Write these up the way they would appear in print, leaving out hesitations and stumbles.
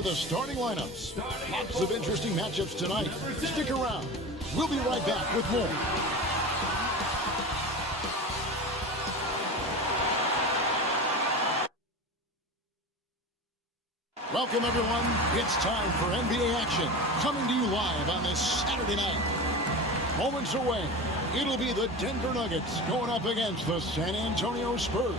are the starting lineups. Lots of interesting matchups tonight. Stick around. We'll be right back with more. Welcome, everyone. It's time for NBA action, coming to you live on this Saturday night. Moments away, it'll be the Denver Nuggets going up against the San Antonio Spurs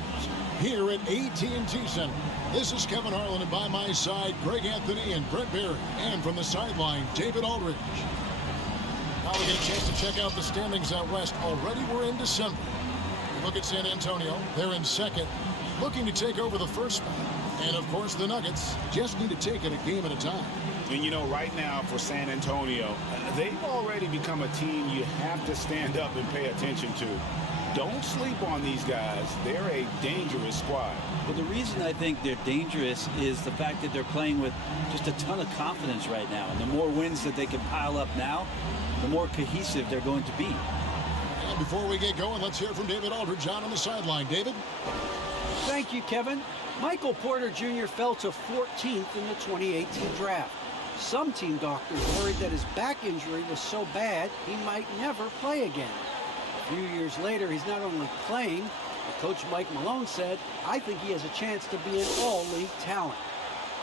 here at AT&T Center. This is Kevin Harlan, and by my side, Greg Anthony and Brett Barry, and from the sideline, David Aldridge. Now we get a chance to check out the standings out west. Already we're in December. Look at San Antonio. They're in second, looking to take over the first spot. And, of course, the Nuggets just need to take it a game at a time. And, you know, right now for San Antonio, they've already become a team you have to stand up and pay attention to. Don't sleep on these guys. They're a dangerous squad. Well, the reason I think they're dangerous is the fact that they're playing with just a ton of confidence right now. And the more wins that they can pile up now, the more cohesive they're going to be. And before we get going, let's hear from David Aldridge on the sideline. David? Thank you, Kevin. Michael Porter Jr. fell to 14th in the 2018 draft. Some team doctors worried that his back injury was so bad he might never play again. A few years later, he's not only playing, but Coach Mike Malone said, "I think he has a chance to be an all-league talent."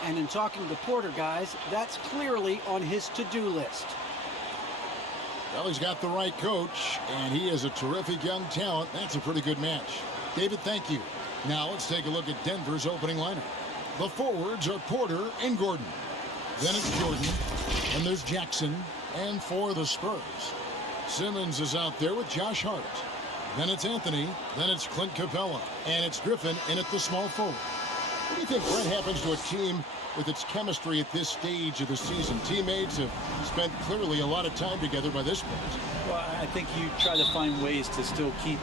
And in talking to Porter, guys, that's clearly on his to-do list. Well, he's got the right coach, and he is a terrific young talent. That's a pretty good match. David, thank you. Now let's take a look at Denver's opening lineup. The forwards are Porter and Gordon. Then it's Jordan, and there's Jackson, and for the Spurs, Simmons is out there with Josh Hart. Then it's Anthony, then it's Clint Capella, and it's Griffin in at the small forward. What do you think, Brett, happens to a team with its chemistry at this stage of the season? Teammates have spent clearly a lot of time together by this point. Well, I think you try to find ways to still keep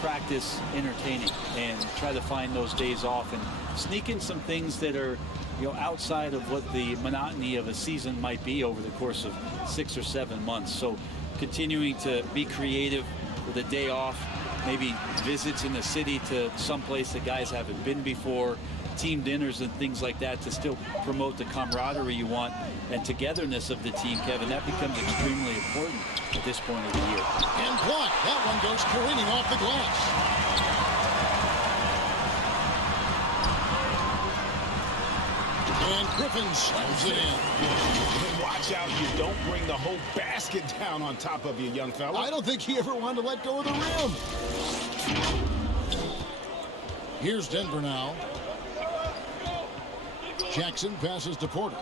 practice entertaining and try to find those days off and sneak in some things that are, you know, outside of what the monotony of a season might be over the course of 6 or 7 months. So continuing to be creative with a day off, maybe visits in the city to someplace that guys haven't been before, team dinners and things like that to still promote the camaraderie you want and togetherness of the team, Kevin. That becomes extremely important at this point of the year. And blocked. That one goes careening off the glass. And Griffin slams it in. Watch out, you don't bring the whole basket down on top of you, young fella. I don't think he ever wanted to let go of the rim. Here's Denver now. Jackson passes to Porter.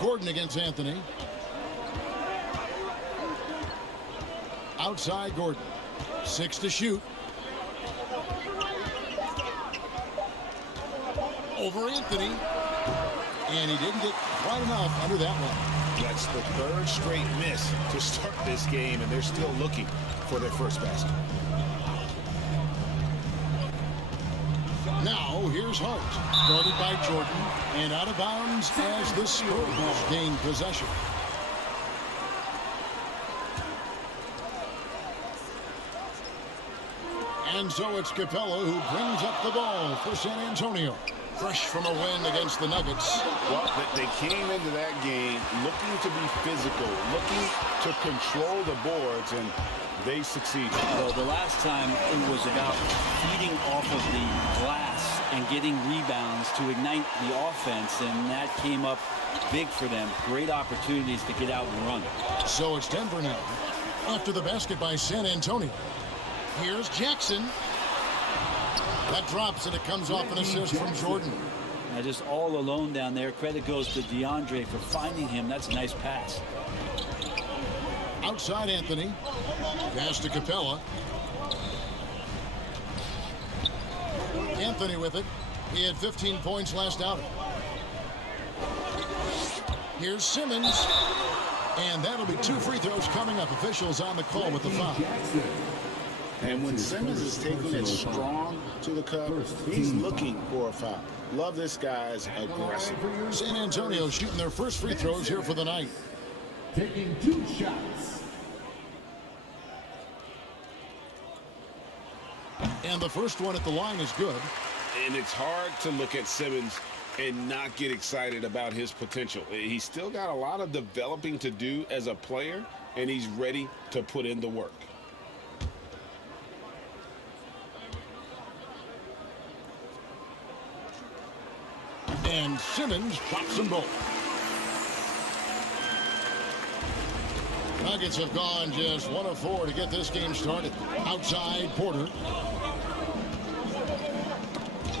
Gordon against Anthony. Outside Gordon. 6 to shoot. Over Anthony. And he didn't get quite enough under that one. That's the third straight miss to start this game, and they're still looking for their first basket. Now, here's Hart. Guarded by Jordan, and out of bounds as the Spurs gain possession. And so it's Capella who brings up the ball for San Antonio. Fresh from a win against the Nuggets. Well, they came into that game looking to be physical, looking to control the boards, and they succeeded. Well, the last time it was about feeding off of the glass and getting rebounds to ignite the offense, and that came up big for them. Great opportunities to get out and run. So it's Denver now. After the basket by San Antonio. Here's Jackson. That drops, and it comes off an assist from Jordan. Now just all alone down there. Credit goes to DeAndre for finding him. That's a nice pass. Outside Anthony. Pass to Capella. Anthony with it. He had 15 points last outing. Here's Simmons. And that'll be 2 free throws coming up. Officials on the call with the foul. And when Simmons is taking it strong to the cup, he's looking for a foul. Love this guy's aggressive. San Antonio shooting their first free throws here for the night. Taking 2 shots. And the first one at the line is good. And it's hard to look at Simmons and not get excited about his potential. He's still got a lot of developing to do as a player, and he's ready to put in the work. And Simmons drops them both. Nuggets have gone just 1 of 4 to get this game started. Outside, Porter.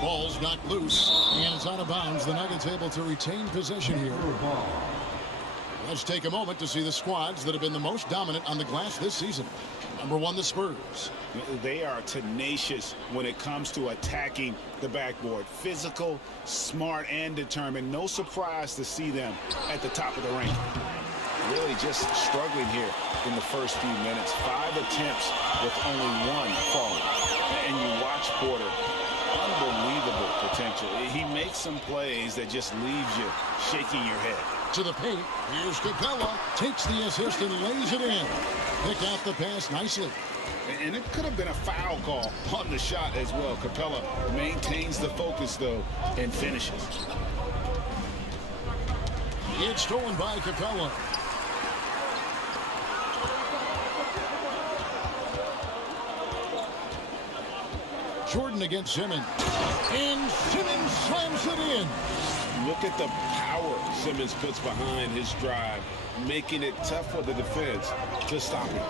Ball's knocked loose, and it's out of bounds. The Nuggets able to retain possession here. Let's take a moment to see the squads that have been the most dominant on the glass this season. Number 1, the Spurs. They are tenacious when it comes to attacking the backboard. Physical, smart, and determined. No surprise to see them at the top of the rank. Really just struggling here in the first few minutes. 5 attempts with only 1 falling. And you watch Porter. Unbelievable potential. He makes some plays that just leaves you shaking your head. To the paint. Here's Capella. Takes the assist and lays it in. Pick out the pass nicely. And it could have been a foul call on the shot as well. Capella maintains the focus, though, and finishes. It's stolen by Capella. Jordan against Simmons. And Simmons slams it in. Look at the power Simmons puts behind his drive, making it tough for the defense to stop him.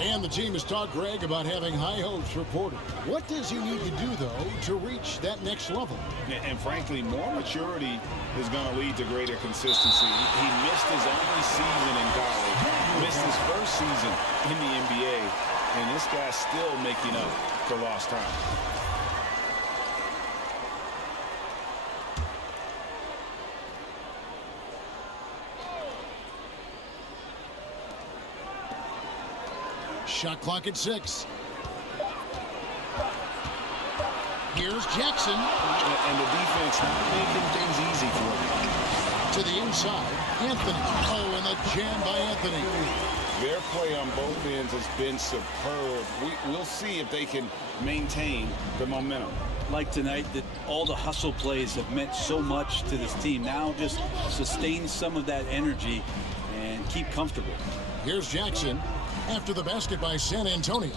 And the team has talked Greg about having high hopes for Porter. What does he need to do, though, to reach that next level? And frankly, more maturity is going to lead to greater consistency. He missed his only season in college, missed his first season in the NBA, and this guy's still making up for lost time. Shot clock at 6. Here's Jackson. And the defense not making things easy for him. To the inside, Anthony. Oh, and the jam by Anthony. Their play on both ends has been superb. We'll see if they can maintain the momentum. Like tonight, that all the hustle plays have meant so much to this team. Now just sustain some of that energy and keep comfortable. Here's Jackson. After the basket by San Antonio.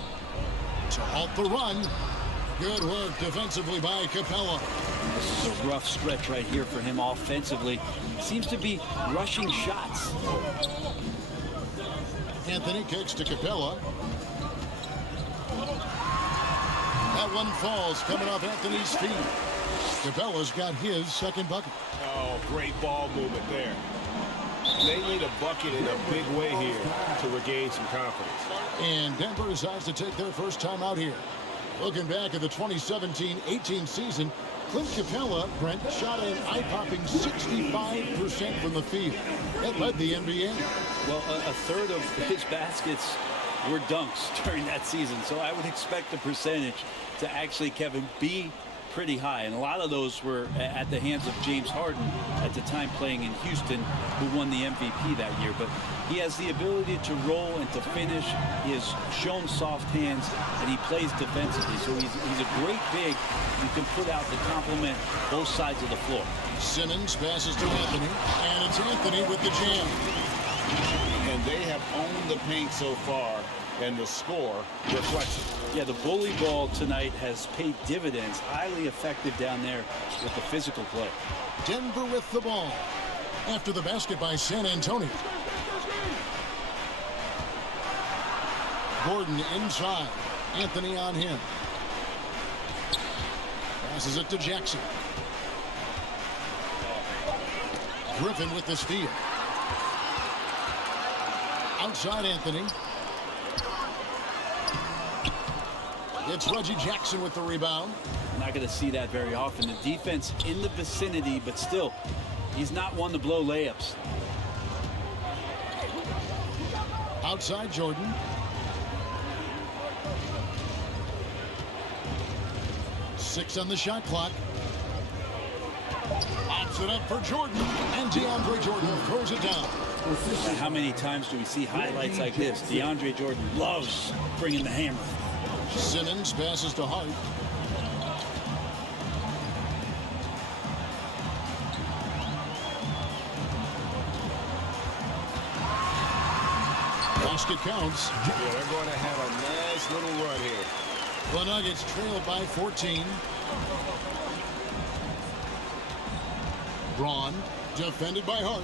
To halt the run. Good work defensively by Capella. This is a rough stretch right here for him offensively. Seems to be rushing shots. Anthony kicks to Capella. That one falls coming off Anthony's feet. Capella's got his second bucket. Oh, great ball movement there. They need a bucket in a big way here to regain some confidence. And Denver decides to take their first time out here. Looking back at the 2017-18 season, Clint Capella, Brent, shot an eye-popping 65% from the field. That led the NBA. Well, a third of his baskets were dunks during that season, so I would expect the percentage to actually, Kevin, be pretty high, and a lot of those were at the hands of James Harden at the time playing in Houston, who won the MVP that year. But he has the ability to roll and to finish. He has shown soft hands, and he plays defensively. So he's a great big you can put out to complement both sides of the floor. Simmons passes to Anthony, and it's Anthony with the jam. And they have owned the paint so far, and the score reflects it. Yeah, the bully ball tonight has paid dividends. Highly effective down there with the physical play. Denver with the ball. After the basket by San Antonio. Gordon inside. Anthony on him. Passes it to Jackson. Griffin with the steal. Outside Anthony. It's Reggie Jackson with the rebound. Not going to see that very often. The defense in the vicinity, but still, he's not one to blow layups. Outside Jordan. Six on the shot clock. Pops it up for Jordan. And DeAndre Jordan throws it down. How many times do we see highlights like this? DeAndre Jordan loves bringing the hammer. Simmons passes to Hart. Basket counts. Yeah, they're going to have a nice little run here. The Nuggets trail by 14. Braun defended by Hart.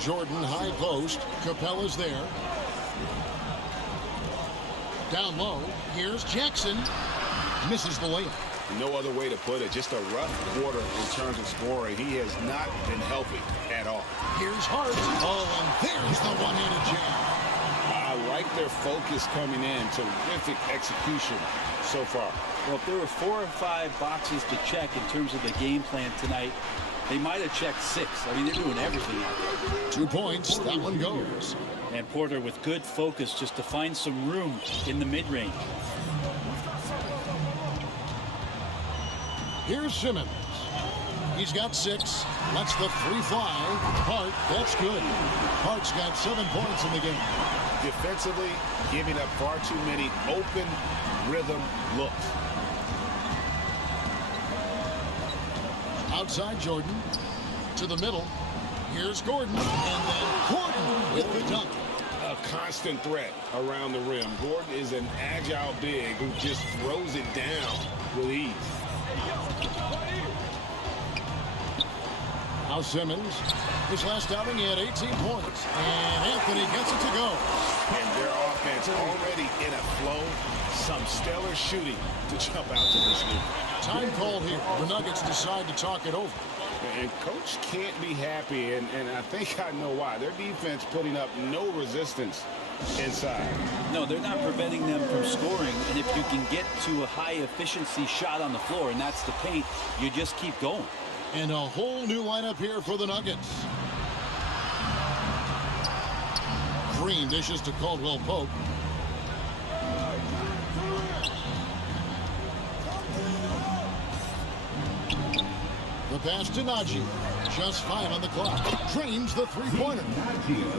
Jordan high post. Capella's there. Down low. Here's Jackson. Misses the layup. No other way to put it. Just a rough quarter in terms of scoring. He has not been helping at all. Here's Hart. Oh, and there's the one-handed jam. I like their focus coming in. Terrific execution so far. Well, if there were 4 or 5 boxes to check in terms of the game plan tonight, they might have checked 6. I mean, they're doing everything out there. 2 points. That one goes. And Porter with good focus just to find some room in the mid-range. Here's Simmons. He's got 6. Lets the 3 fly. Hart, that's good. Hart's got 7 points in the game. Defensively, giving up far too many open rhythm looks. Outside Jordan. To the middle. Here's Gordon. And then Gordon with the dunk. A constant threat around the rim. Gordon is an agile big who just throws it down with ease. Now Simmons. His last outing, he had 18 points. And Anthony gets it to go. And their offense already in a flow. Some stellar shooting to jump out to this lead. Time called here. The Nuggets decide to talk it over. And coach can't be happy, and I think I know why. Their defense putting up no resistance inside. No, they're not preventing them from scoring. And if you can get to a high-efficiency shot on the floor, and that's the paint, you just keep going. And a whole new lineup here for the Nuggets. Green dishes to Caldwell Pope. The pass to Najee. Just 5 on the clock. Drains the three-pointer.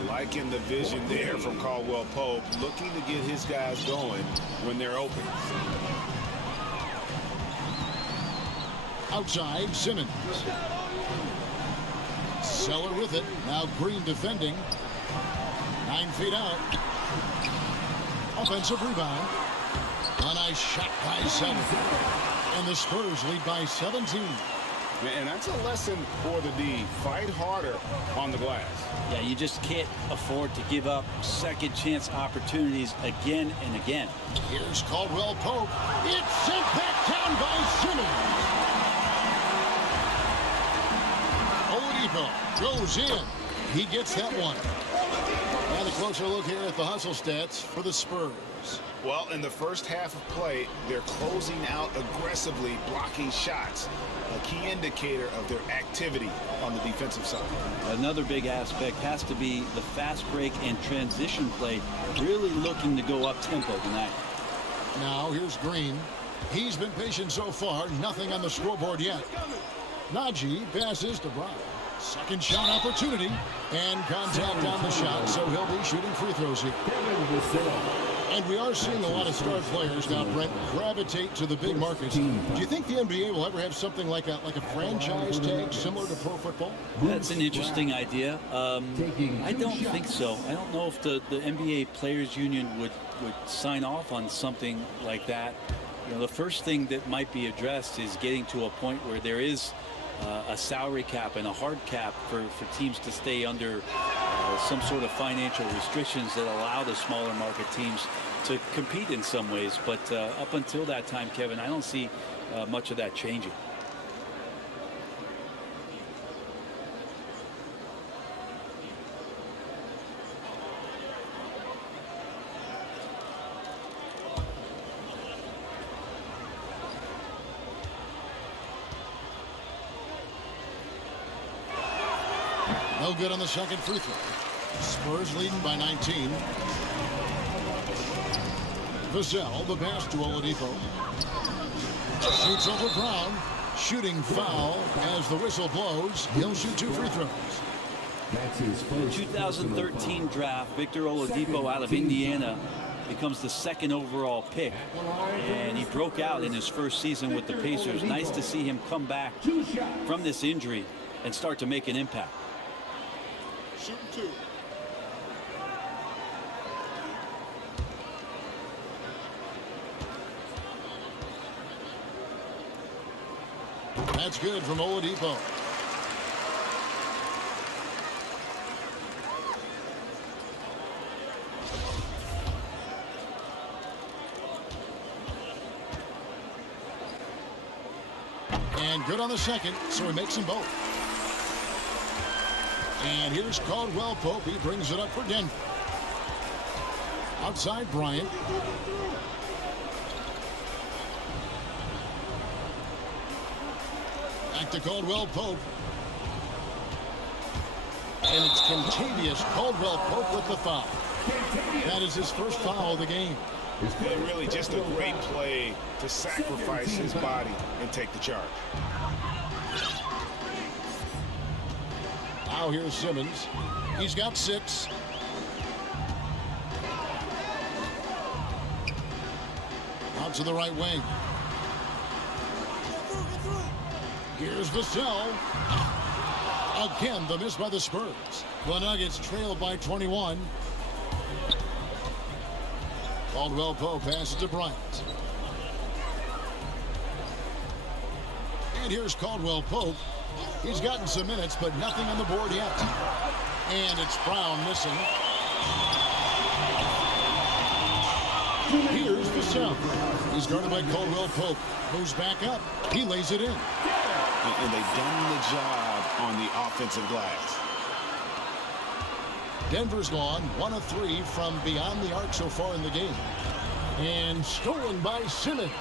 Liking the vision there from Caldwell Pope. Looking to get his guys going when they're open. Outside, Simmons. Seller with it. Now Green defending. 9 feet out. Offensive rebound. A nice shot by Seller. And the Spurs lead by 17. And that's a lesson for the D. Fight harder on the glass. Yeah, you just can't afford to give up second chance opportunities again and again. Here's Caldwell Pope. It's sent back down by Simmons. Oladipo goes in. He gets that one. And a closer look here at the hustle stats for the Spurs. Well, in the first half of play, they're closing out aggressively, blocking shots. A key indicator of their activity on the defensive side. Another big aspect has to be the fast break and transition play, really looking to go up tempo tonight. Now here's Green. He's been patient so far. Nothing on the scoreboard yet. Najee passes to Brown. Second shot opportunity. And contact on the shot, so he'll be shooting free throws here. And we are seeing a lot of star players now, Brent, gravitate to the big markets. Do you think the NBA will ever have something like a franchise tag similar to pro football? That's an interesting idea. I don't think so. I don't know if the NBA Players Union would sign off on something like that. You know, the first thing that might be addressed is getting to a point where there is a salary cap and a hard cap for teams to stay under some sort of financial restrictions that allow the smaller market teams to compete in some ways. But up until that time, Kevin, I don't see much of that changing. No good on the second free throw. Spurs leading by 19. Vassell, the pass to Oladipo. Shoots over Brown. Shooting foul as the whistle blows. He'll shoot 2 free throws. That's his In the first 2013 draft, Victor Oladipo out of Indiana becomes the 2nd overall pick. And he broke out in his first season with the Pacers. Nice to see him come back from this injury and start to make an impact. shooting 2. That's good from Oladipo. And good on the second, so he makes them both. And here's Caldwell Pope. He brings it up for Denver. Outside Bryant. Back to Caldwell Pope. And it's contagious. Caldwell Pope with the foul. That is his first foul of the game. And really just a great play to sacrifice his body and take the charge. Now here's Simmons. He's got 6. Out to the right wing. Here's Vassell. Again, the miss by the Spurs. The Nuggets trailed by 21. Caldwell Pope passes to Bryant. And here's Caldwell Pope. He's gotten some minutes, but nothing on the board yet. And it's Brown missing. Here's Vassell. He's guarded by Caldwell Pope. Moves back up. He lays it in. And they've done the job on the offensive glass. Denver's gone 1 of 3 from beyond the arc so far in the game. And stolen by Simmons.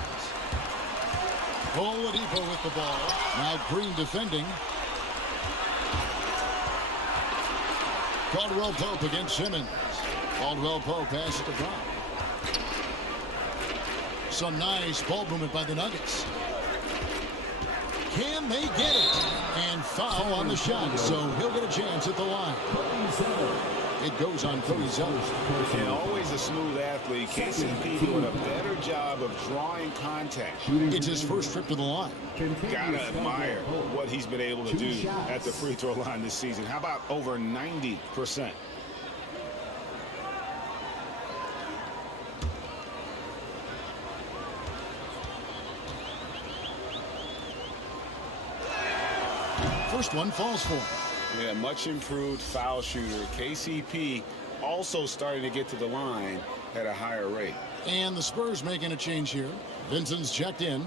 Oladipo with the ball. Now Green defending. Caldwell Pope against Simmons. Caldwell Pope passes to Brown. Some nice ball movement by the Nuggets. Can they get it? And foul on the shot, so he'll get a chance at the line. It goes on Cody Zeller. And always a smooth athlete. KCP doing a better job of drawing contact. It's his first trip to the line. Gotta admire what he's been able to do at the free throw line this season. How about over 90%? First one falls for him. Yeah, much improved foul shooter. KCP also starting to get to the line at a higher rate. And the Spurs making a change here. Vincent's checked in.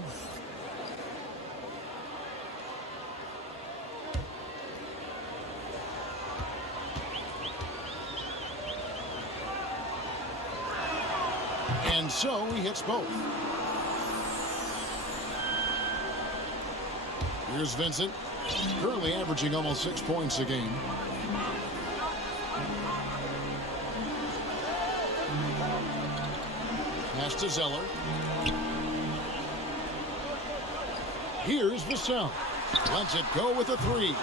And so he hits both. Here's Vincent. Currently averaging almost 6 points a game. Pass to Zeller. Here's Vassell. Lets it go with a 3.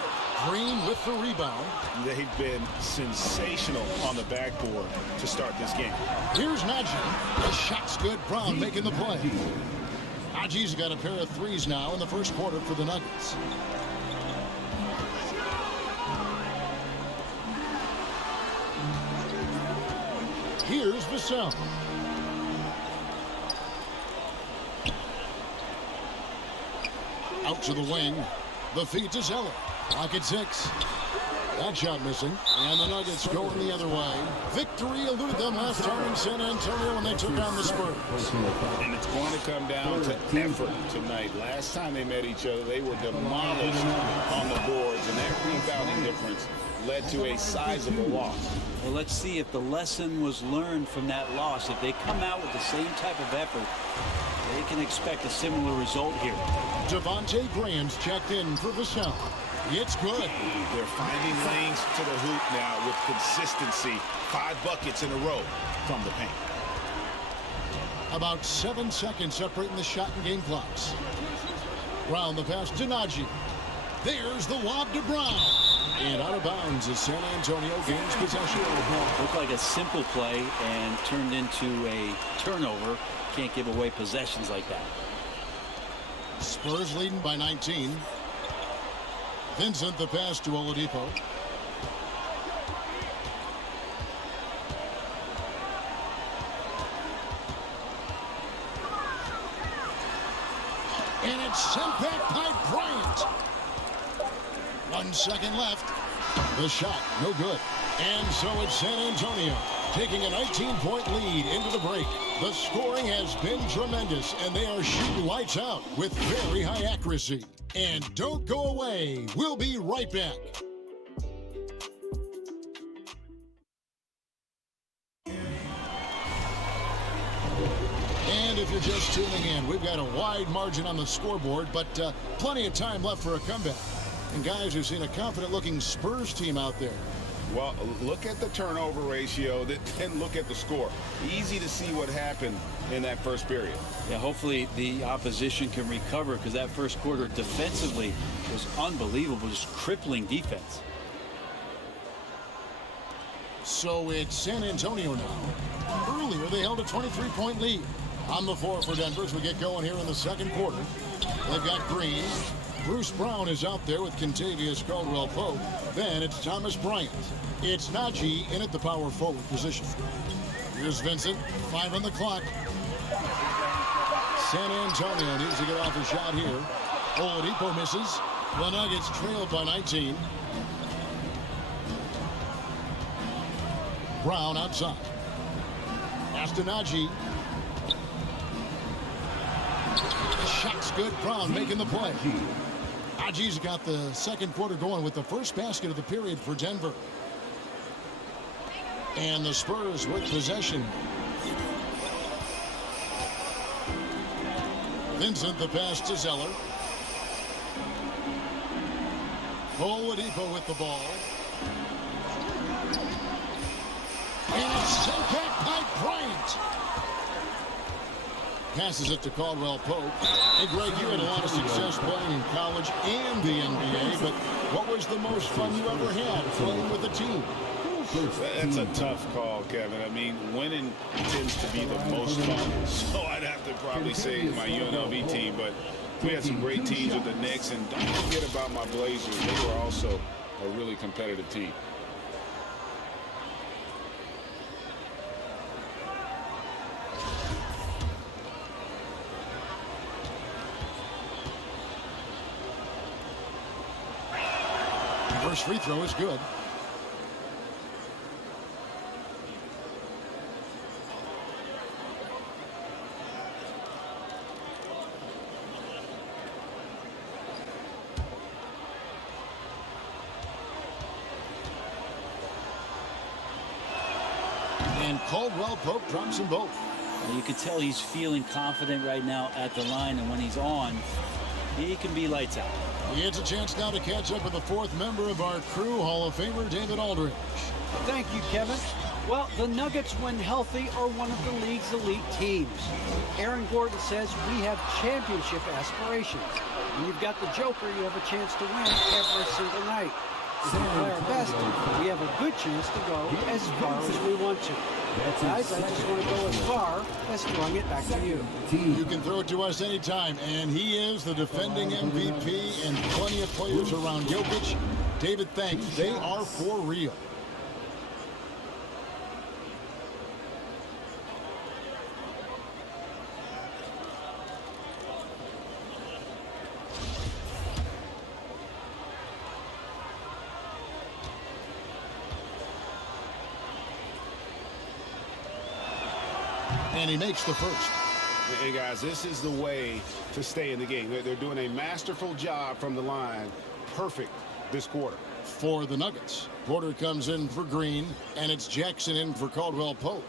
Green with the rebound. They've been sensational on the backboard to start this game. Here's Najee. The shot's good. Brown making the play. Najee's got a pair of 3s now in the first quarter for the Nuggets. Here's Vassell. Out to the wing. The feed to Zeller. Clock at 6. That shot missing. And the Nuggets going the other way. Victory eluded them last time in San Antonio when they took on the Spurs. And it's going to come down to effort tonight. Last time they met each other, they were demolished on the boards, and that rebounding difference led to a sizable loss. Well, let's see if the lesson was learned from that loss. If they come out with the same type of effort, they can expect a similar result here. Devontae Graham's checked in for Vassell. It's good. They're finding lanes to the hoop now with consistency. 5 buckets in a row from the paint. About 7 seconds separating the shot and game clocks. Brown the pass to Najee. There's the lob to Brown. And out of bounds as San Antonio gains possession. Looked like a simple play and turned into a turnover. Can't give away possessions like that. Spurs leading by 19. Vincent the pass to Oladipo. And it's sent back by Bryant. 1 second left. The shot, no good. And so it's San Antonio taking a 19-point lead into the break. The scoring has been tremendous, and they are shooting lights out with very high accuracy. And don't go away. We'll be right back. And if you're just tuning in, we've got a wide margin on the scoreboard, but plenty of time left for a comeback. And guys, we've seen a confident-looking Spurs team out there. Well, look at the turnover ratio, then look at the score. Easy to see what happened in that first period. Yeah, hopefully the opposition can recover, because that first quarter defensively was unbelievable, just crippling defense. So it's San Antonio now. Earlier, they held a 23-point lead. On the floor for Denver as we get going here in the second quarter. They've got Green. Bruce Brown is out there with Kentavious Caldwell-Pope. Then it's Thomas Bryant. It's Najee in at the power forward position. Here's Vincent. 5 on the clock. San Antonio needs to get off a shot here. Oladipo misses. The Nuggets trailed by 19. Brown outside. Pass to Najee. The shot's good. Brown making the play. Najee's got the second quarter going with the first basket of the period for Denver. And the Spurs with possession. Vincent the pass to Zeller. Oladipo with the ball. And it's sent back by Bryant. Passes it to Caldwell-Pope. Hey, Greg, you had a lot of success playing in college and the NBA, but what was the most fun you ever had playing with a team? That's a tough call, Kevin. I mean, winning tends to be the most fun. So I'd have to probably say my UNLV team, but we had some great teams with the Knicks, and don't forget about my Blazers. They were also a really competitive team. First free throw is good. And Caldwell-Pope drops them both. You can tell he's feeling confident right now at the line, and when he's on, he can be lights out. He gets a chance now to catch up with the fourth member of our crew, Hall of Famer David Aldridge. Thank you, Kevin. Well, the Nuggets, when healthy, are one of the league's elite teams. Aaron Gordon says we have championship aspirations. When you've got the Joker, you have a chance to win every single night. If we play our best, we have a good chance to go as far as we want to. Guys, I just want to go as far as throwing it back to you. You can throw it to us anytime, and he is the defending MVP and plenty of players around Jokic. David, thanks. They are for real. And he makes the first. Hey, guys, this is the way to stay in the game. They're doing a masterful job from the line. Perfect this quarter. For the Nuggets, Porter comes in for Green, and it's Jackson in for Caldwell-Pope.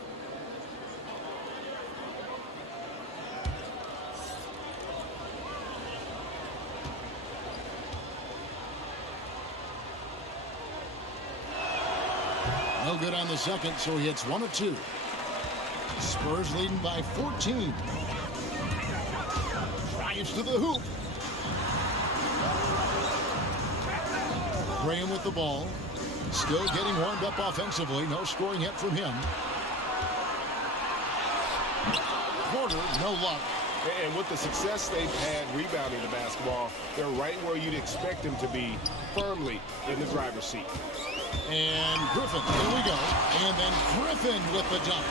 No good on the second, so he hits 1 of 2. Spurs leading by 14. Drives to the hoop. Graham with the ball. Still getting warmed up offensively. No scoring yet from him. Porter, no luck. And with the success they've had rebounding the basketball, they're right where you'd expect them to be, firmly in the driver's seat. And Griffin, here we go. And then Griffin with the dunk.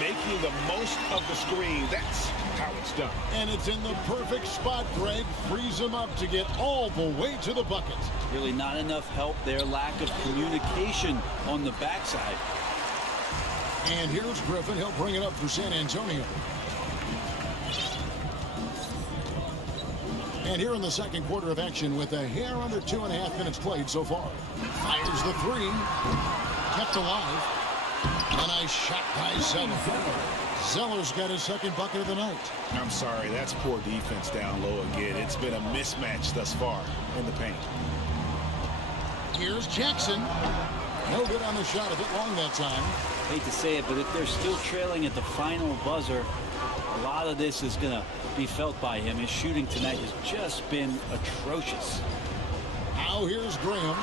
Making the most of the screen. That's how it's done. And it's in the perfect spot, Greg. Frees him up to get all the way to the bucket. Really not enough help there. Lack of communication on the backside. And here's Griffin. He'll bring it up for San Antonio. And here in the second quarter of action with a hair under 2.5 minutes played so far. Fires the three. Kept alive. A nice shot by Zeller. Zeller's got his second bucket of the night. I'm sorry, that's poor defense down low again. It's been a mismatch thus far in the paint. Here's Jackson. No good on the shot, a bit long that time. Hate to say it, but if they're still trailing at the final buzzer, a lot of this is going to be felt by him. His shooting tonight has just been atrocious. Now here's Graham.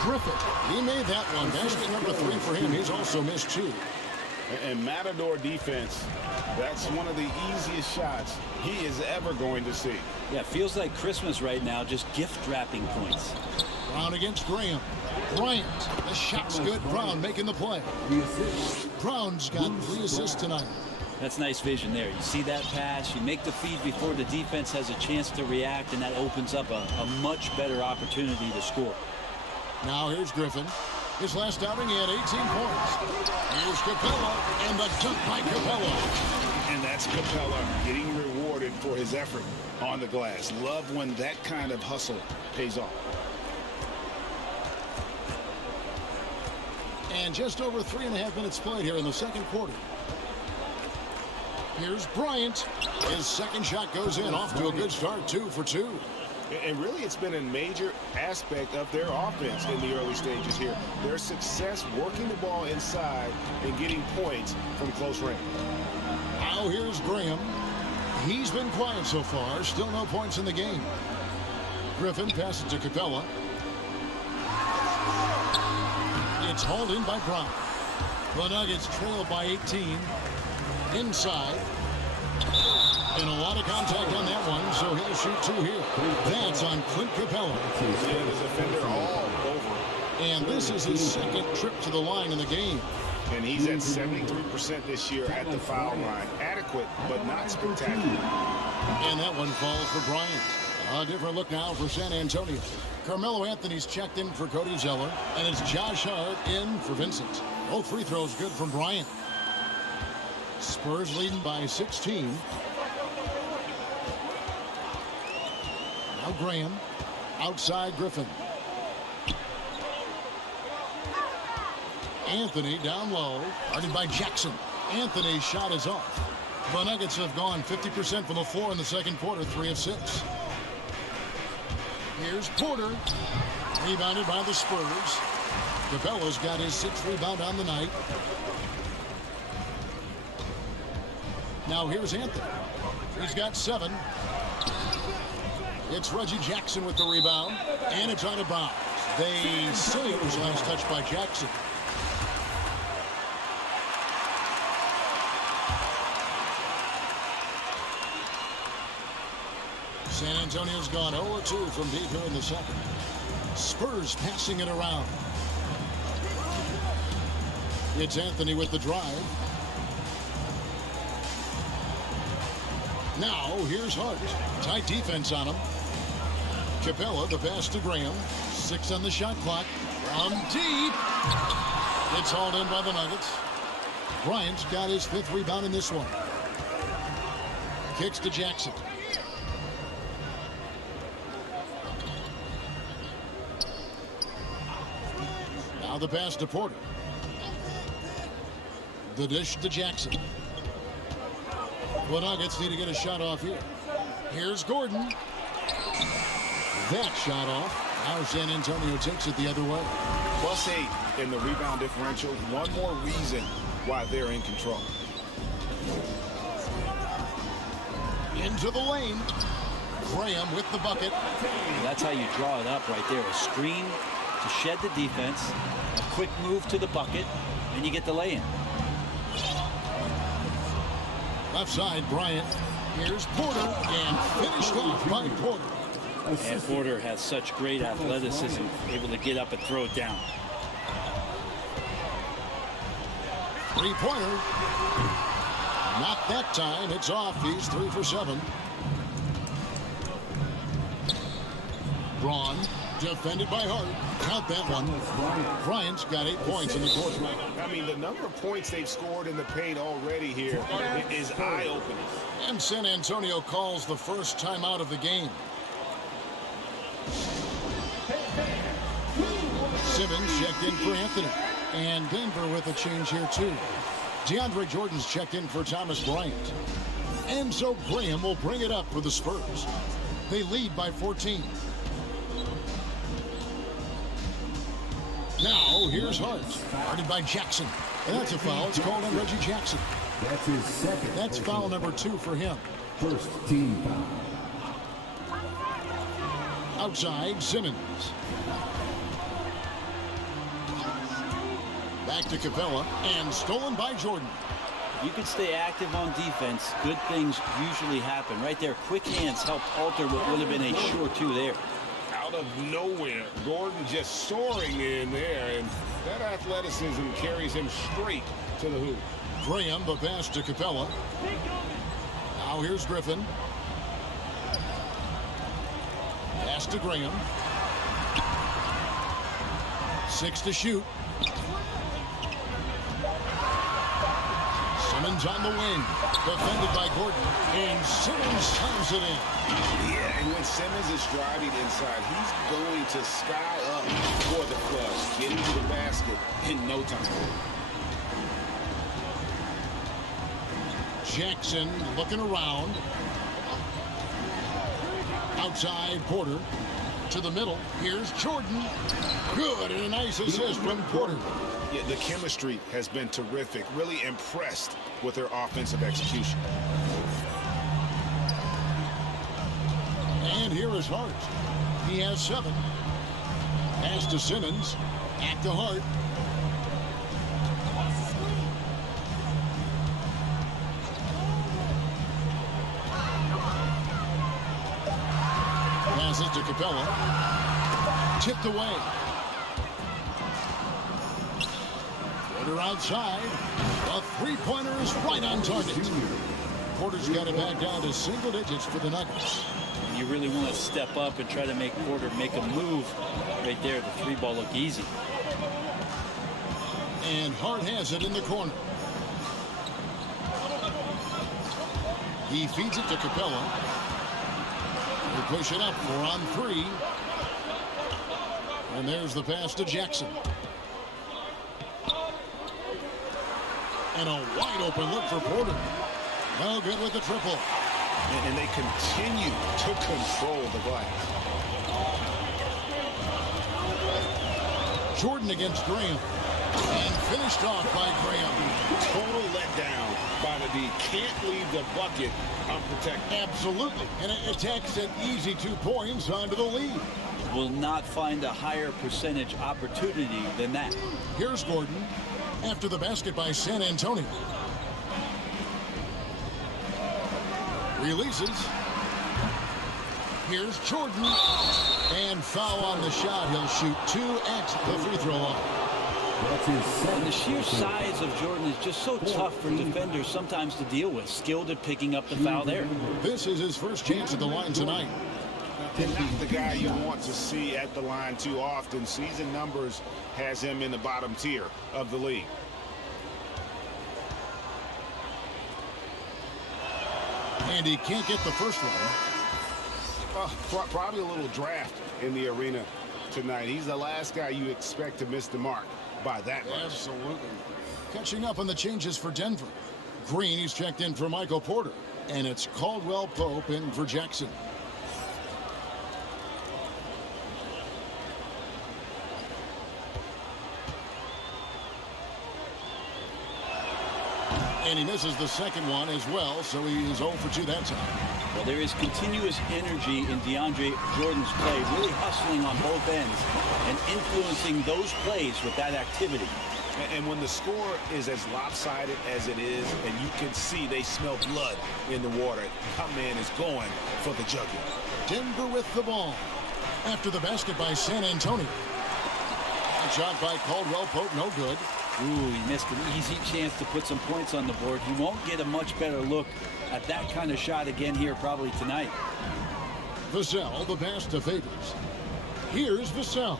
Griffin. He made that one. Basket number 3 for him. He's also missed 2. And Matador defense, that's one of the easiest shots he is ever going to see. Yeah, feels like Christmas right now, just gift wrapping points. Brown against Graham. Bryant. The shot's good. Brown making the play. Brown's got 3 assists tonight. That's nice vision there. You see that pass, you make the feed before the defense has a chance to react, and that opens up a much better opportunity to score. Now here's Griffin. His last outing, he had 18 points. Here's Capella, and the dunk by Capella. And that's Capella getting rewarded for his effort on the glass. Love when that kind of hustle pays off. And just over 3.5 minutes played here in the second quarter. Here's Bryant. His second shot goes in, off to a good start, 2 for 2. And really, it's been a major aspect of their offense in the early stages here. Their success working the ball inside and getting points from close range. Now here's Graham. He's been quiet so far. Still no points in the game. Griffin passes to Capella. It's hauled in by Brown. The Nuggets trail by 18. Inside. And a lot of contact on that one, so he'll shoot 2 here. That's on Clint Capella. Yeah, the defender all over. And this is his second trip to the line in the game. And he's at 73% this year at the foul line. Adequate, but not spectacular. And that one falls for Bryant. A different look now for San Antonio. Carmelo Anthony's checked in for Cody Zeller, and it's Josh Hart in for Vincent. Both free throws good from Bryant. Spurs leading by 16. Now Graham. Outside Griffin. Anthony down low. Guarded by Jackson. Anthony's shot is off. The Nuggets have gone 50% from the floor in the second quarter, 3 of 6. Here's Porter. Rebounded by the Spurs. Capella's got his 6th rebound on the night. Now here's Anthony. He's got 7. It's Reggie Jackson with the rebound. And it's out of bounds. They say it was last touched by Jackson. San Antonio's gone 0-2 from deep here in the second. Spurs passing it around. It's Anthony with the drive. Now here's Hart. Tight defense on him. Capella, the pass to Graham. 6 on the shot clock. From deep. It's hauled in by the Nuggets. Bryant's got his 5th rebound in this one. Kicks to Jackson. Now the pass to Porter. The dish to Jackson. The Nuggets need to get a shot off here. Here's Gordon. That shot off. Now San Antonio takes it the other way. +8 in the rebound differential. One more reason why they're in control. Into the lane. Graham with the bucket. That's how you draw it up right there. A screen to shed the defense, a quick move to the bucket, and you get the lay-in. Left side, Bryant. Here's Porter, and finished off by Porter. And Porter has such great athleticism, able to get up and throw it down. Three-pointer. Not that time. It's off. He's 3 for 7. Braun, defended by Hart. Count that one. Bryant's got 8 points in the quarter. I mean, the number of points they've scored in the paint already here is eye-opening. And San Antonio calls the first timeout of the game. Simmons checked in for Anthony. And Denver with a change here, too. DeAndre Jordan's checked in for Thomas Bryant. And so Graham will bring it up for the Spurs. They lead by 14. Now, here's Hart. Guarded by Jackson. And that's a foul. It's called on Reggie Jackson. That's his second. That's foul number 2 for him. First team foul. Outside, Simmons. Back to Capella, and stolen by Jordan. You can stay active on defense. Good things usually happen. Right there, quick hands helped alter what would have been a sure 2 there. Out of nowhere, Gordon just soaring in there, and that athleticism carries him straight to the hoop. Graham, the pass to Capella. Now here's Griffin. Pass to Graham. 6 to shoot. Simmons on the wing. Defended by Gordon. And Simmons times it in. Yeah, and when Simmons is driving inside, he's going to sky up for the flush, getting to the basket in no time. Jackson looking around. Outside Porter. To the middle. Here's Jordan. Good, and a nice assist from Porter. Yeah, the chemistry has been terrific. Really impressed with their offensive execution. And here is Hart. He has 7. Pass to Simmons. Back to Hart. Passes to Capella. Tipped away. Porter outside. The three-pointer is right on target. Porter's got it back down to single digits for the Nuggets. You really want to step up and try to make Porter make a move right there. The 3-ball look easy. And Hart has it in the corner. He feeds it to Capella. They push it up 4 on 3. And there's the pass to Jackson. And a wide open look for Porter. No good with the triple. And they continue to control the glass. Jordan against Graham. And finished off by Graham. Total letdown by the D. Can't leave the bucket unprotected. Absolutely. And it takes an easy 2 points onto the lead. Will not find a higher percentage opportunity than that. Here's Gordon after the basket by San Antonio. Releases. Here's Jordan. And foul on the shot. He'll shoot 2 at the free throw line. And the sheer size of Jordan is just so tough for defenders sometimes to deal with. Skilled at picking up the foul there. This is his first chance at the line tonight. And not the guy you want to see at the line too often. Season numbers has him in the bottom tier of the league. And he can't get the first one. Probably a little draft in the arena tonight. He's the last guy you expect to miss the mark by that much. Absolutely. Catching up on the changes for Denver. Green, he's checked in for Michael Porter. And it's Caldwell Pope in for Jackson. And he misses the second one as well, so he is 0 for 2 that time. Well, there is continuous energy in DeAndre Jordan's play, really hustling on both ends and influencing those plays with that activity. And when the score is as lopsided as it is, and you can see they smell blood in the water, my man is going for the jugular. Denver with the ball. After the basket by San Antonio. Shot by Caldwell Pope, no good. Ooh, he missed an easy chance to put some points on the board. He won't get a much better look at that kind of shot again here probably tonight. Vassell, the pass to Favors. Here's Vassell.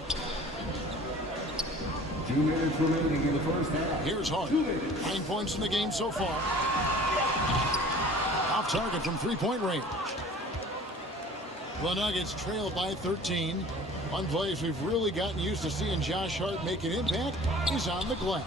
2 minutes remaining in the first half. Here's Hart. 9 points in the game so far. Off target from three-point range. The Nuggets trail by 13. One place we've really gotten used to seeing Josh Hart make an impact is on the glass.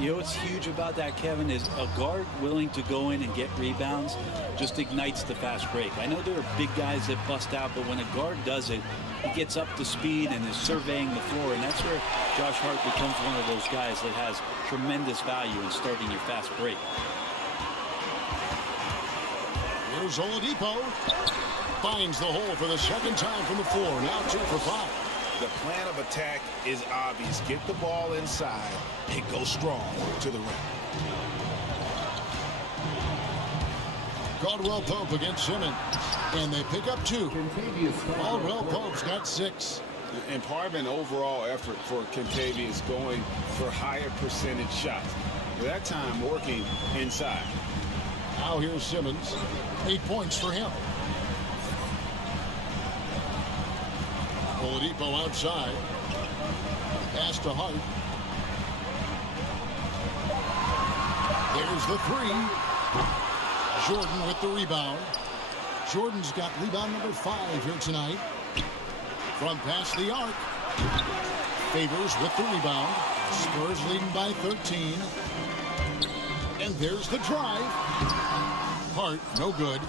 You know what's huge about that, Kevin, is a guard willing to go in and get rebounds just ignites the fast break. I know there are big guys that bust out, but when a guard does it, he gets up to speed and is surveying the floor, and that's where Josh Hart becomes one of those guys that has tremendous value in starting your fast break. Here's Oladipo. Finds the hole for the second time from the floor. Now 2 for 5. The plan of attack is obvious. Get the ball inside and go strong to the rim. Caldwell Pope against Simmons. And they pick up 2. Caldwell Pope's got 6. And part of an overall effort for Kentavious going for higher percentage shots. That time working inside. Now here's Simmons. 8 points for him. Oladipo outside. Pass to Hart. There's the 3. Jordan with the rebound. Jordan's got rebound number 5 here tonight. From past the arc. Favors with the rebound. Spurs leading by 13. And there's the drive. Hart, no good.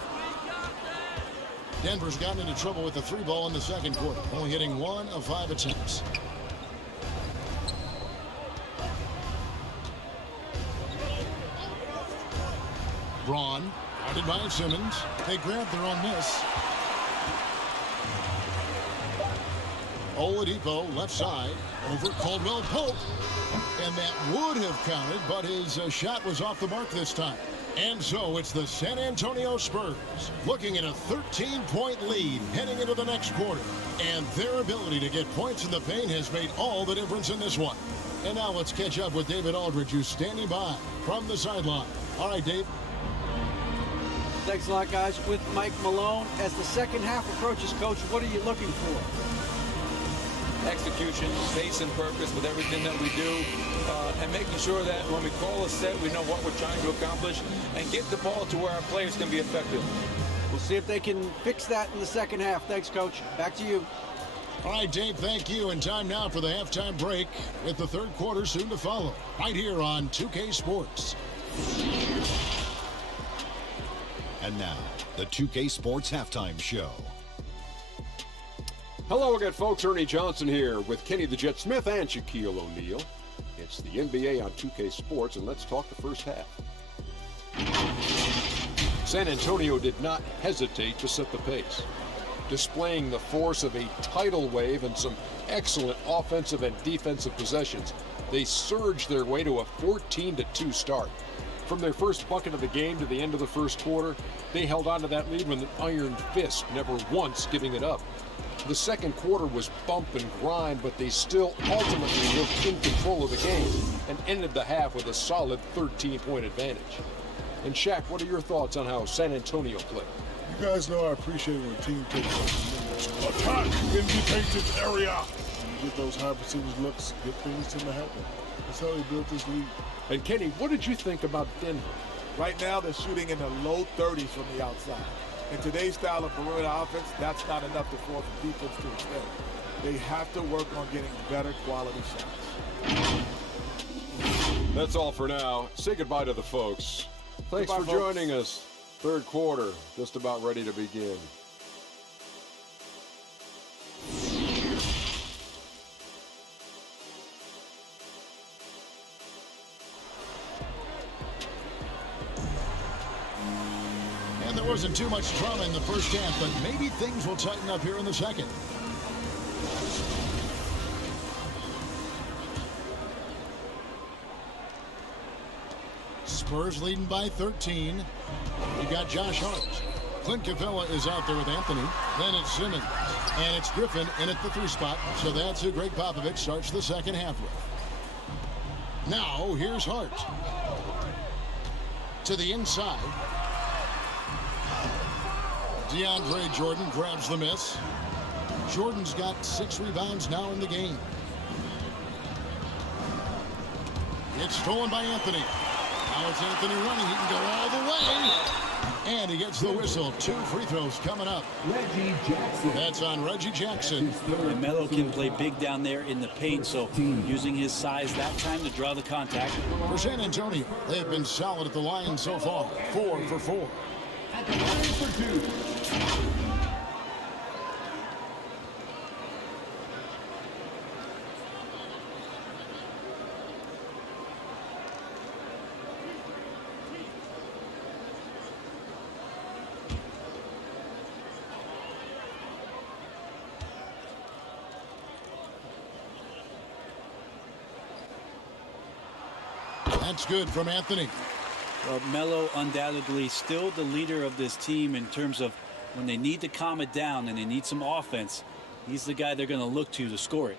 Denver's gotten into trouble with the 3 ball in the second quarter, only hitting 1 of 5 attempts. Braun, guarded by Simmons. They grab their own miss. Oladipo, left side, over Caldwell Pope. And that would have counted, but his shot was off the mark this time. And so it's the San Antonio Spurs looking at a 13-point lead heading into the next quarter. And their ability to get points in the paint has made all the difference in this one. And now let's catch up with David Aldridge, who's standing by from the sideline. All right, Dave. Thanks a lot, guys. With Mike Malone, as the second half approaches, Coach, what are you looking for? Execution, pace and purpose with everything that we do, and making sure that when we call a set, we know what we're trying to accomplish and get the ball to where our players can be effective. We'll see if they can fix that in the second half. Thanks, Coach. Back to you. All right, Dave, thank you. And time now for the halftime break with the third quarter soon to follow right here on 2K Sports. And now, the 2K Sports Halftime Show. Hello again, folks. Ernie Johnson here with Kenny the Jet Smith and Shaquille O'Neal. It's the NBA on 2K Sports, and let's talk the first half. San Antonio did not hesitate to set the pace, displaying the force of a tidal wave and some excellent offensive and defensive possessions. They surged their way to a 14-2 start. From their first bucket of the game to the end of the first quarter, they held on to that lead with an iron fist, never once giving it up. The second quarter was bump and grind, but they still ultimately looked in control of the game and ended the half with a solid 13-point advantage. And Shaq, what are your thoughts on how San Antonio played? You guys know I appreciate when a team takes attack in the painted area. You get those high percentage looks, good things tend to happen. That's how they built this league. And Kenny, what did you think about Denver? Right now, they're shooting in the low 30s from the outside. In today's style of perimeter offense, that's not enough to force the defense to extend. They have to work on getting better quality shots. That's all for now. Say goodbye to the folks. Thanks for joining us. Third quarter, just about ready to begin. And there wasn't too much drama in the first half, but maybe things will tighten up here in the second. Spurs leading by 13. You got Josh Hart. Clint Capella is out there with Anthony. Then it's Simmons. And it's Griffin in at the 3 spot. So that's who Greg Popovich starts the second half with. Now, here's Hart. To the inside. DeAndre Jordan grabs the miss. Jordan's got 6 rebounds now in the game. It's stolen by Anthony. Now it's Anthony running. He can go all the way. And he gets the whistle. 2 free throws coming up. Reggie Jackson. That's on Reggie Jackson. And Melo can play big down there in the paint, so using his size that time to draw the contact. For San Antonio, they've been solid at the line so far. 4 for 4. At the line for 2. That's good from Anthony. Well, Melo undoubtedly still the leader of this team in terms of when they need to calm it down and they need some offense. He's the guy they're going to look to score it.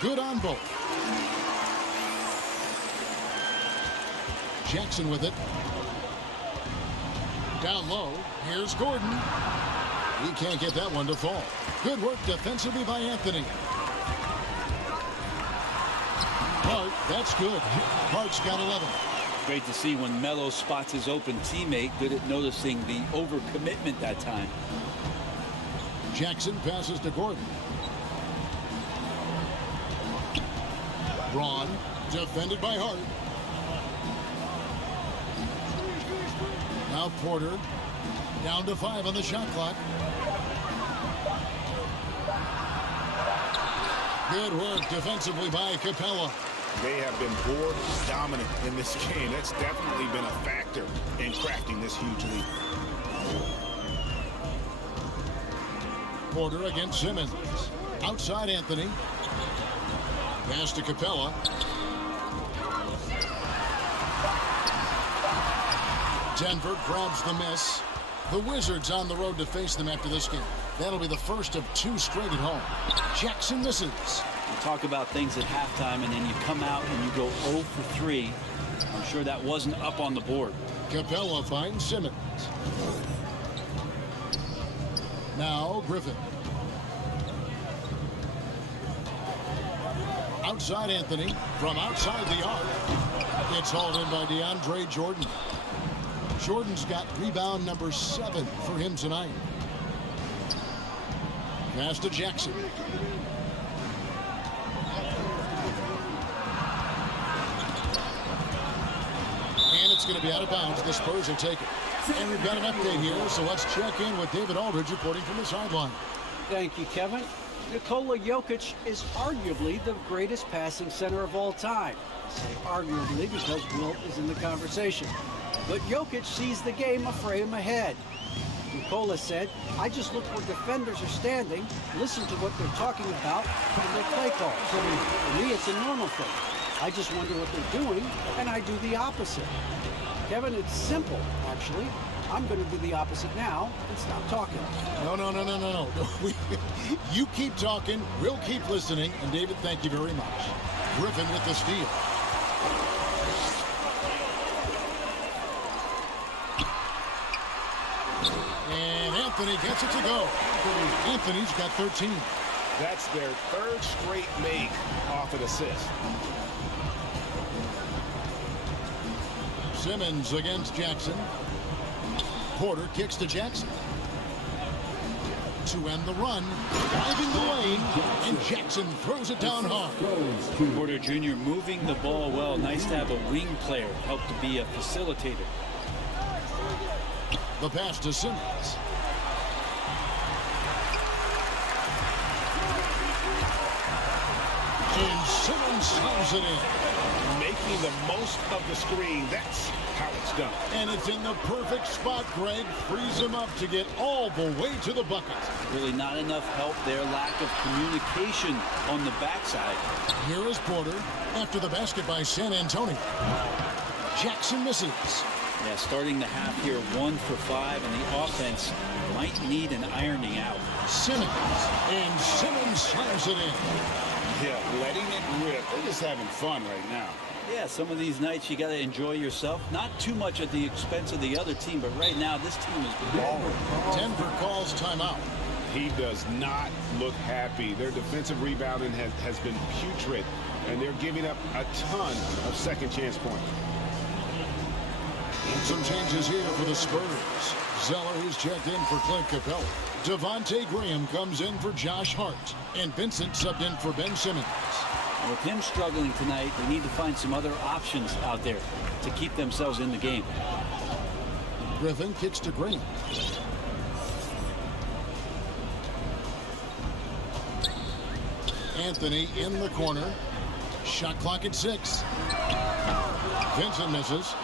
Good on both. Jackson with it. Down low. Here's Gordon. He can't get that one to fall. Good work defensively by Anthony. Hart, that's good. Hart's got 11. Great to see when Melo spots his open teammate. Good at noticing the overcommitment that time. Jackson passes to Gordon. Braun, defended by Hart. Now Porter, down to 5 on the shot clock. Good work defensively by Capella. They have been board dominant in this game. That's definitely been a factor in crafting this huge lead. Porter against Simmons. Outside Anthony. Pass to Capella. Denver grabs the miss. The Wizards on the road to face them after this game. That'll be the first of 2 straight at home. Jackson misses. You talk about things at halftime and then you come out and you go 0 for 3. I'm sure that wasn't up on the board. Capella finds Simmons. Now Griffin. Outside Anthony. From outside the arc. It's hauled in by DeAndre Jordan. Jordan's got rebound number 7 for him tonight. Pass to Jackson. And it's going to be out of bounds. The Spurs will take it. And we've got an update here, so let's check in with David Aldridge reporting from the sideline. Thank you, Kevin. Nikola Jokic is arguably the greatest passing center of all time. I say arguably because Wilt is in the conversation. But Jokic sees the game a frame ahead. Nikola said, I just look where defenders are standing, listen to what they're talking about, and their play calls. For me, it's a normal thing. I just wonder what they're doing, and I do the opposite. Kevin, it's simple, actually. I'm going to do the opposite now and stop talking. No. You keep talking, we'll keep listening, and David, thank you very much. Griffin with the steal. And Anthony gets it to go. Anthony's got 13. That's their 3rd straight make off an assist. Simmons against Jackson. Porter kicks to Jackson. To end the run, driving the lane, and Jackson throws it down hard. Porter Jr. moving the ball well. Nice to have a wing player help to be a facilitator. The pass to Simmons. And Simmons slams it in. Making the most of the screen. That's how it's done. And it's in the perfect spot, Greg. Frees him up to get all the way to the bucket. Really not enough help there. Lack of communication on the backside. Here is Porter after the basket by San Antonio. Jackson misses. Yeah, starting the half here 1 for 5, and the offense might need an ironing out. Simmons, and Simmons slams it in. Yeah, letting it rip. They're just having fun right now. Yeah, some of these nights you got to enjoy yourself. Not too much at the expense of the other team, but right now this team is balling. Denver calls timeout. He does not look happy. Their defensive rebounding has been putrid, and they're giving up a ton of second chance points. And some changes here for the Spurs. Zeller is checked in for Clint Capella. Devontae Graham comes in for Josh Hart. And Vincent subbed in for Ben Simmons. And with him struggling tonight, they need to find some other options out there to keep themselves in the game. Griffin kicks to Graham. Anthony in the corner. Shot clock at 6. Vincent misses.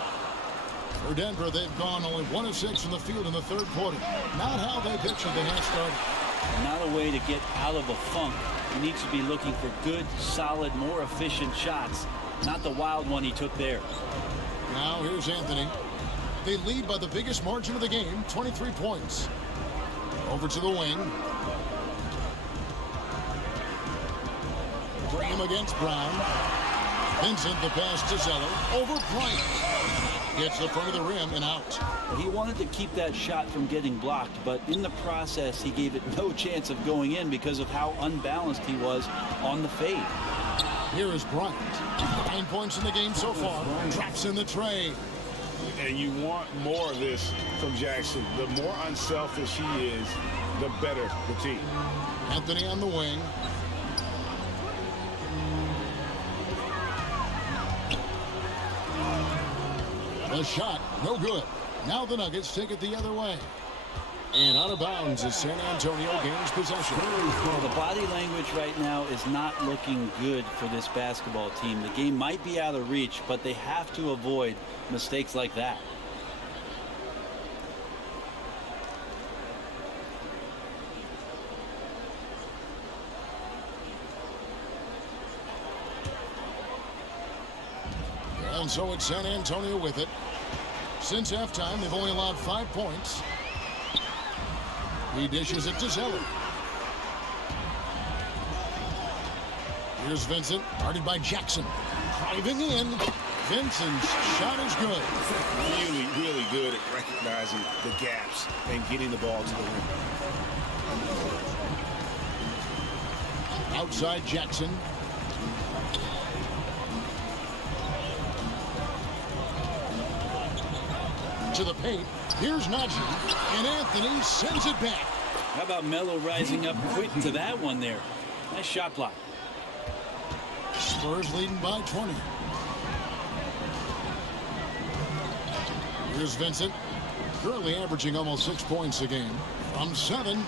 For Denver, they've gone only 1 of 6 from the field in the third quarter. Not how they pictured the half started. Not a way to get out of a funk. He needs to be looking for good, solid, more efficient shots, not the wild one he took there. Now here's Anthony. They lead by the biggest margin of the game, 23 points. Over to the wing. Graham against Brown. Vincent the pass to Zeller. Over Bryant. Gets the front of the rim and out. He wanted to keep that shot from getting blocked, but in the process, he gave it no chance of going in because of how unbalanced he was on the fade. Here is Bryant. 9 points in the game so far. Drops in the tray. And you want more of this from Jackson. The more unselfish he is, the better the team. Anthony on the wing. The shot, no good. Now the Nuggets take it the other way. And out of bounds as San Antonio gains possession. Well, the body language right now is not looking good for this basketball team. The game might be out of reach, but they have to avoid mistakes like that. And so it's San Antonio with it. Since halftime, they've only allowed 5 points. He dishes it to Zeller. Here's Vincent, guarded by Jackson. Driving in. Vincent's shot is good. Really, really good at recognizing the gaps and getting the ball to the rim. Outside Jackson. To the paint. Here's Najee. And Anthony sends it back. How about Melo rising up quick to that one there? Nice shot block. Spurs leading by 20. Here's Vincent. Currently averaging almost 6 points a game. From 7.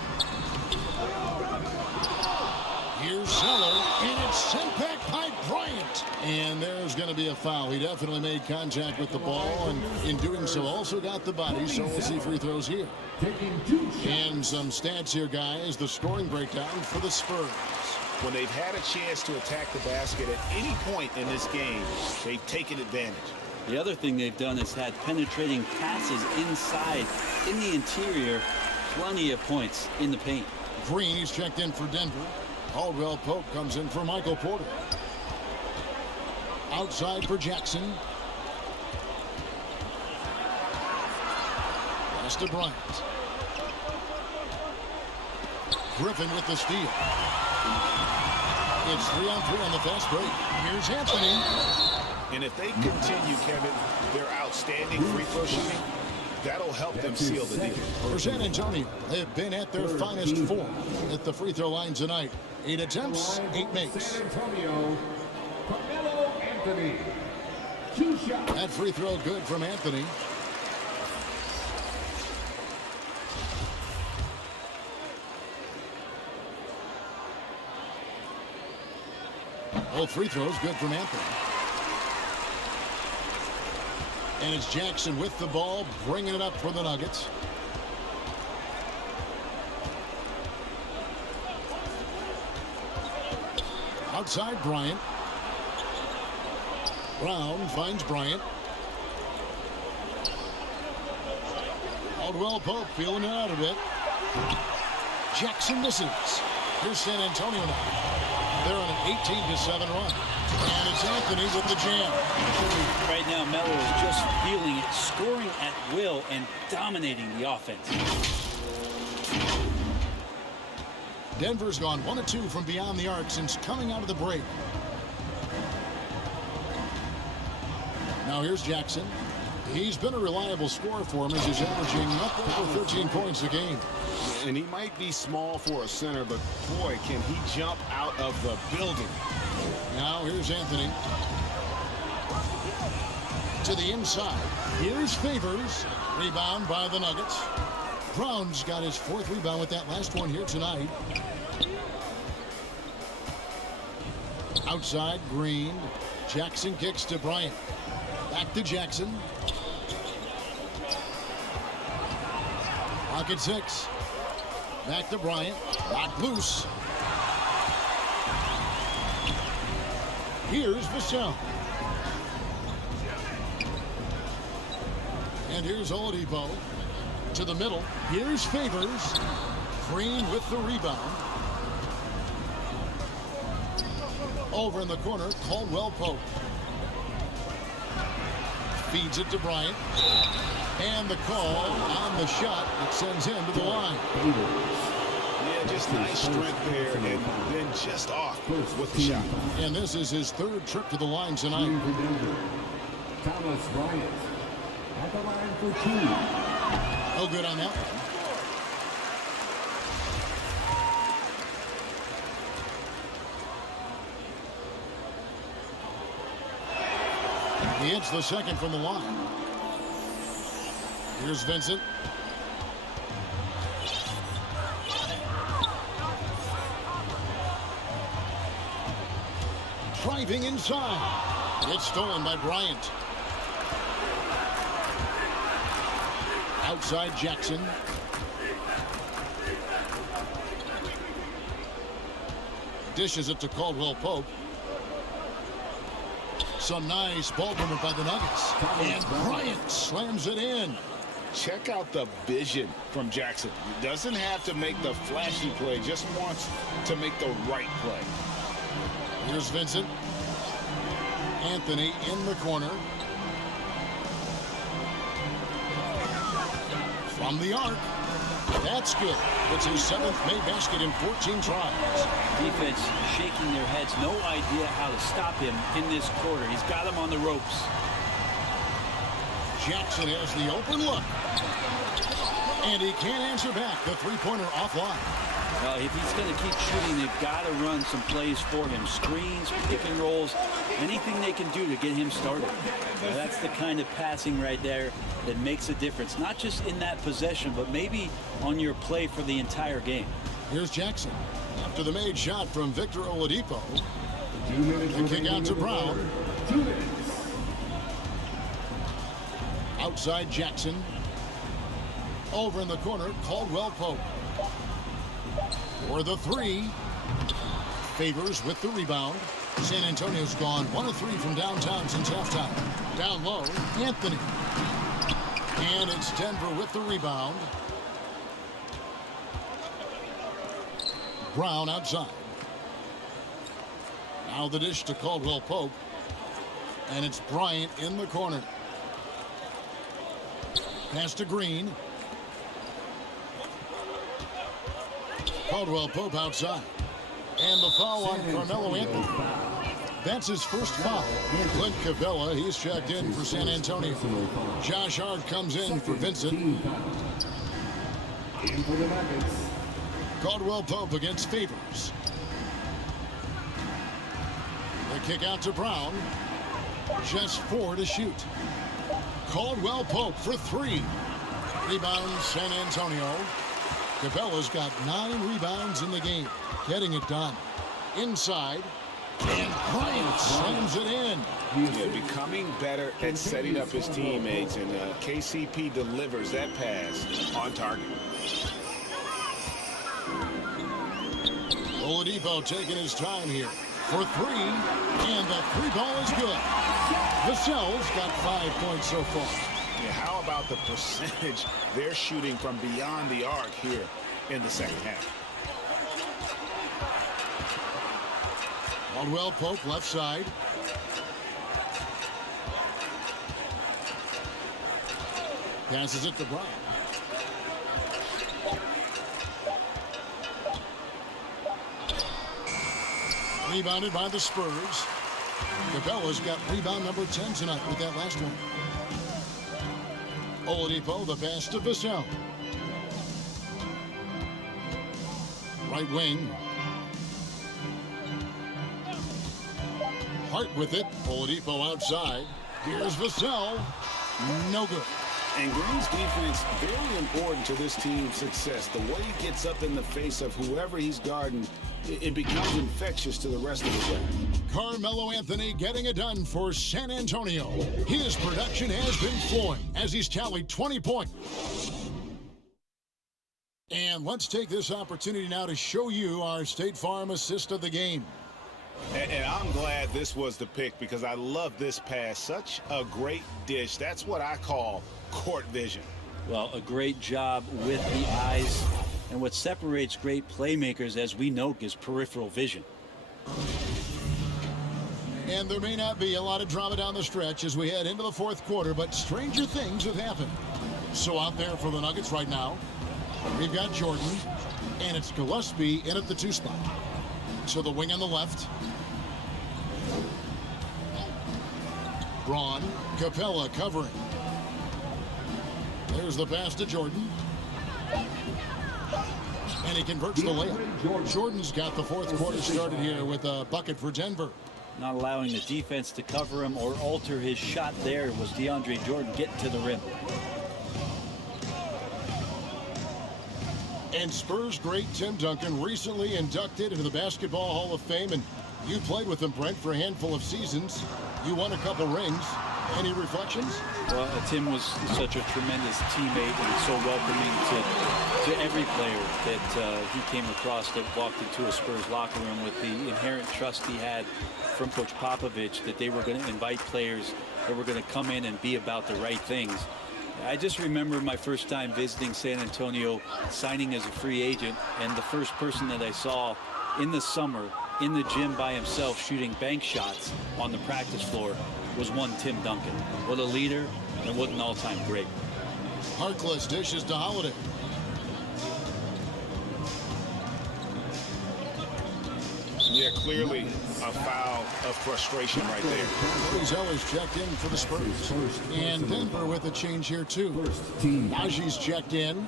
Here's Zeller. And it's sent back by Bryant. And there's going to be a foul. He definitely made contact with the ball, and in doing so also got the body, so we'll see free throws here. And some stats here, guys. The scoring breakdown for the Spurs. When they've had a chance to attack the basket at any point in this game, they've taken advantage. The other thing they've done is had penetrating passes inside, in the interior, plenty of points in the paint. Green is checked in for Denver. Caldwell Pope comes in for Michael Porter. Outside for Jackson. Pass to Bryant. Griffin with the steal. It's 3-on-3 on the fast break. Here's Anthony. And if they continue, Kevin, their outstanding free throw shooting, that'll help them seal the deal. For San Antonio, they've been at their finest form at the free throw line tonight. 8 attempts, 8 makes. San Antonio, Carmelo Anthony. 2 shots. That free throw good from Anthony. Both free throws good from Anthony. And it's Jackson with the ball, bringing it up for the Nuggets. Outside Bryant. Brown finds Bryant. Caldwell Pope feeling it out a bit. Jackson misses. Here's San Antonio now. They're on an 18-7 run. And it's Anthony with the jam. Right now, Melo is just feeling it, scoring at will and dominating the offense. Denver's gone 1 of 2 from beyond the arc since coming out of the break. Now here's Jackson. He's been a reliable scorer for him as he's averaging up over 13 points a game. And he might be small for a center, but boy, can he jump out of the building. Now here's Anthony. To the inside. Here's Favors. Rebound by the Nuggets. Brown's got his 4th rebound with that last one here tonight. Outside, Green. Jackson kicks to Bryant. Back to Jackson. Pocket 6. Back to Bryant. Knocked loose. Here's Vassell. And here's Oladipo. To the middle. Here's Favors. Green with the rebound. Over in the corner, Caldwell Pope. Feeds it to Bryant. And the call on the shot that sends him to the line. Yeah, just nice strength there, and then just off with the shot. And this is his 3rd trip to the line tonight. Thomas Bryant at the line for 2. No good on that one. He hits the 2nd from the line. Here's Vincent. Driving inside. It's stolen by Bryant. Outside Jackson. Dishes it to Caldwell Pope. Some nice ball movement by the Nuggets. And Bryant slams it in. Check out the vision from Jackson. He doesn't have to make the flashy play, just wants to make the right play. Here's Vincent. Anthony in the corner. From the arc. That's good. It's his 7th made basket in 14 tries. Defense shaking their heads. No idea how to stop him in this quarter. He's got him on the ropes. Jackson has the open look. And he can't answer back. The 3-pointer offline. Well, if he's going to keep shooting, they've got to run some plays for him. Screens, pick and rolls, anything they can do to get him started. Well, that's the kind of passing right there that makes a difference. Not just in that possession, but maybe on your play for the entire game. Here's Jackson. After the made shot from Victor Oladipo. The kick out to Brown. 2 minutes. Outside Jackson. Over in the corner, Caldwell Pope. For the 3. Favors with the rebound. San Antonio's gone 1 of 3 from downtown since halftime. Down low, Anthony. And it's Denver with the rebound. Brown outside. Now the dish to Caldwell Pope. And it's Bryant in the corner. Pass to Green. Caldwell Pope outside. And the foul on Carmelo Anthony. That's his first foul. Clint Capella, he's checked in for San Antonio. Josh Hart comes in for Vincent. Caldwell Pope against Favors. The kick out to Brown. Just 4 to shoot. Caldwell Pope for 3. Rebound San Antonio. Capella's got 9 rebounds in the game. Getting it done. Inside. And Bryant slams it in. Yeah, becoming better at setting up his teammates, and KCP delivers that pass on target. Oladipo taking his time here for 3, and the 3 ball is good. Vassell's got 5 points so far. Yeah, how about the percentage they're shooting from beyond the arc here in the second half? Caldwell Pope left side. Passes it to Bryant. Rebounded by the Spurs. Capella's got rebound number 10 tonight with that last one. Oladipo, the pass to Vassell. Right wing. Hart with it. Oladipo outside. Here's Vassell. No good. And Green's defense, very important to this team's success. The way he gets up in the face of whoever he's guarding, it becomes infectious to the rest of the game. Carmelo Anthony getting it done for San Antonio. His production has been flowing as he's tallied 20 points. And let's take this opportunity now to show you our State Farm assist of the game. And I'm glad this was the pick because I love this pass. Such a great dish. That's what I call court vision. Well, a great job with the eyes. And what separates great playmakers, as we know, is peripheral vision. And there may not be a lot of drama down the stretch as we head into the fourth quarter, but stranger things have happened. So out there for the Nuggets right now, we've got Jordan, and it's Gillespie in at the 2 spot. So the wing on the left. Braun, Capella covering. There's the pass to Jordan. And he converts the layup. Jordan's got the fourth quarter started here with a bucket for Denver. Not allowing the defense to cover him or alter his shot there was DeAndre Jordan getting to the rim. And Spurs great Tim Duncan recently inducted into the Basketball Hall of Fame. And you played with him, Brent, for a handful of seasons. You won a couple rings. Any reflections? Well, Tim was such a tremendous teammate and so welcoming to every player that he came across that walked into a Spurs locker room, with the inherent trust he had from Coach Popovich that they were going to invite players that were going to come in and be about the right things. I just remember my first time visiting San Antonio, signing as a free agent, and the first person that I saw in the summer in the gym by himself shooting bank shots on the practice floor was one Tim Duncan. What a leader and what an all-time great. Harkless dishes to Holiday. Yeah, clearly a foul of frustration right there. Cody Zeller's checked in for the Spurs. And Denver with a change here too. Najee's checked in.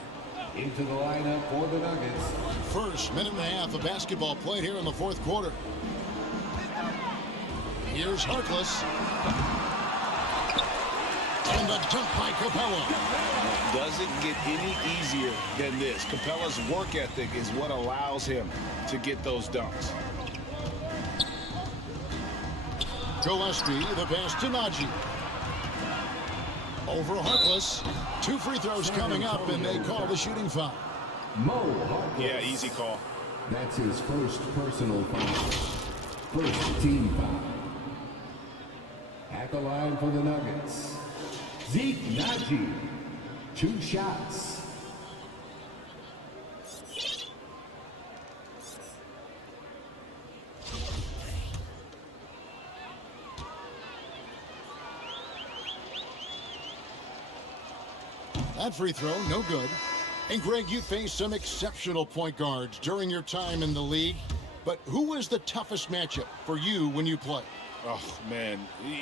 Into the lineup for the Nuggets. First minute and a half of basketball played here in the fourth quarter. Here's Harkless. And a dunk by Capella. Doesn't get any easier than this. Capella's work ethic is what allows him to get those dunks. Gillespie, the pass to Najee. Over Harkless. 2 free throws coming up, and they call the shooting foul. Mo Harkless. Yeah, easy call. That's his first personal foul. First team foul. At the line for the Nuggets, Zeke Najee. 2 shots. That free throw, no good. And Greg, you faced some exceptional point guards during your time in the league. But who was the toughest matchup for you when you played? Oh, man.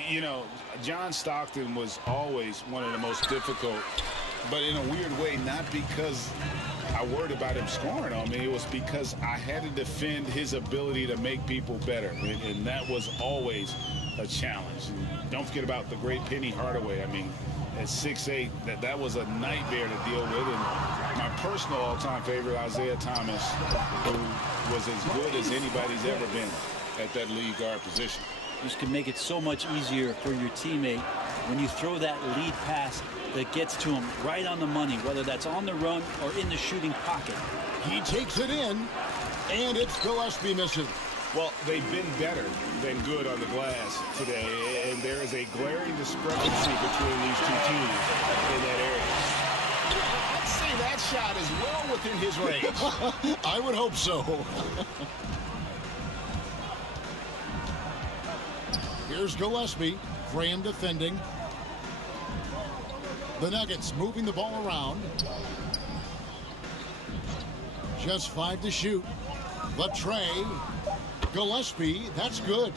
You know, John Stockton was always one of the most difficult, but in a weird way, not because I worried about him scoring on me. It was because I had to defend his ability to make people better, and that was always a challenge. And don't forget about the great Penny Hardaway. I mean, at 6'8", that was a nightmare to deal with. And my personal all-time favorite, Isaiah Thomas, who was as good as anybody's ever been at that lead guard position. This can make it so much easier for your teammate when you throw that lead pass that gets to him right on the money, whether that's on the run or in the shooting pocket. He takes it in, and it's Gillespie missing. Well, they've been better than good on the glass today, and there is a glaring discrepancy between these two teams in that area. I'd say that shot is well within his range. I would hope so. Here's Gillespie. Graham defending. The Nuggets moving the ball around. Just 5 to shoot. The tray. Gillespie, that's good.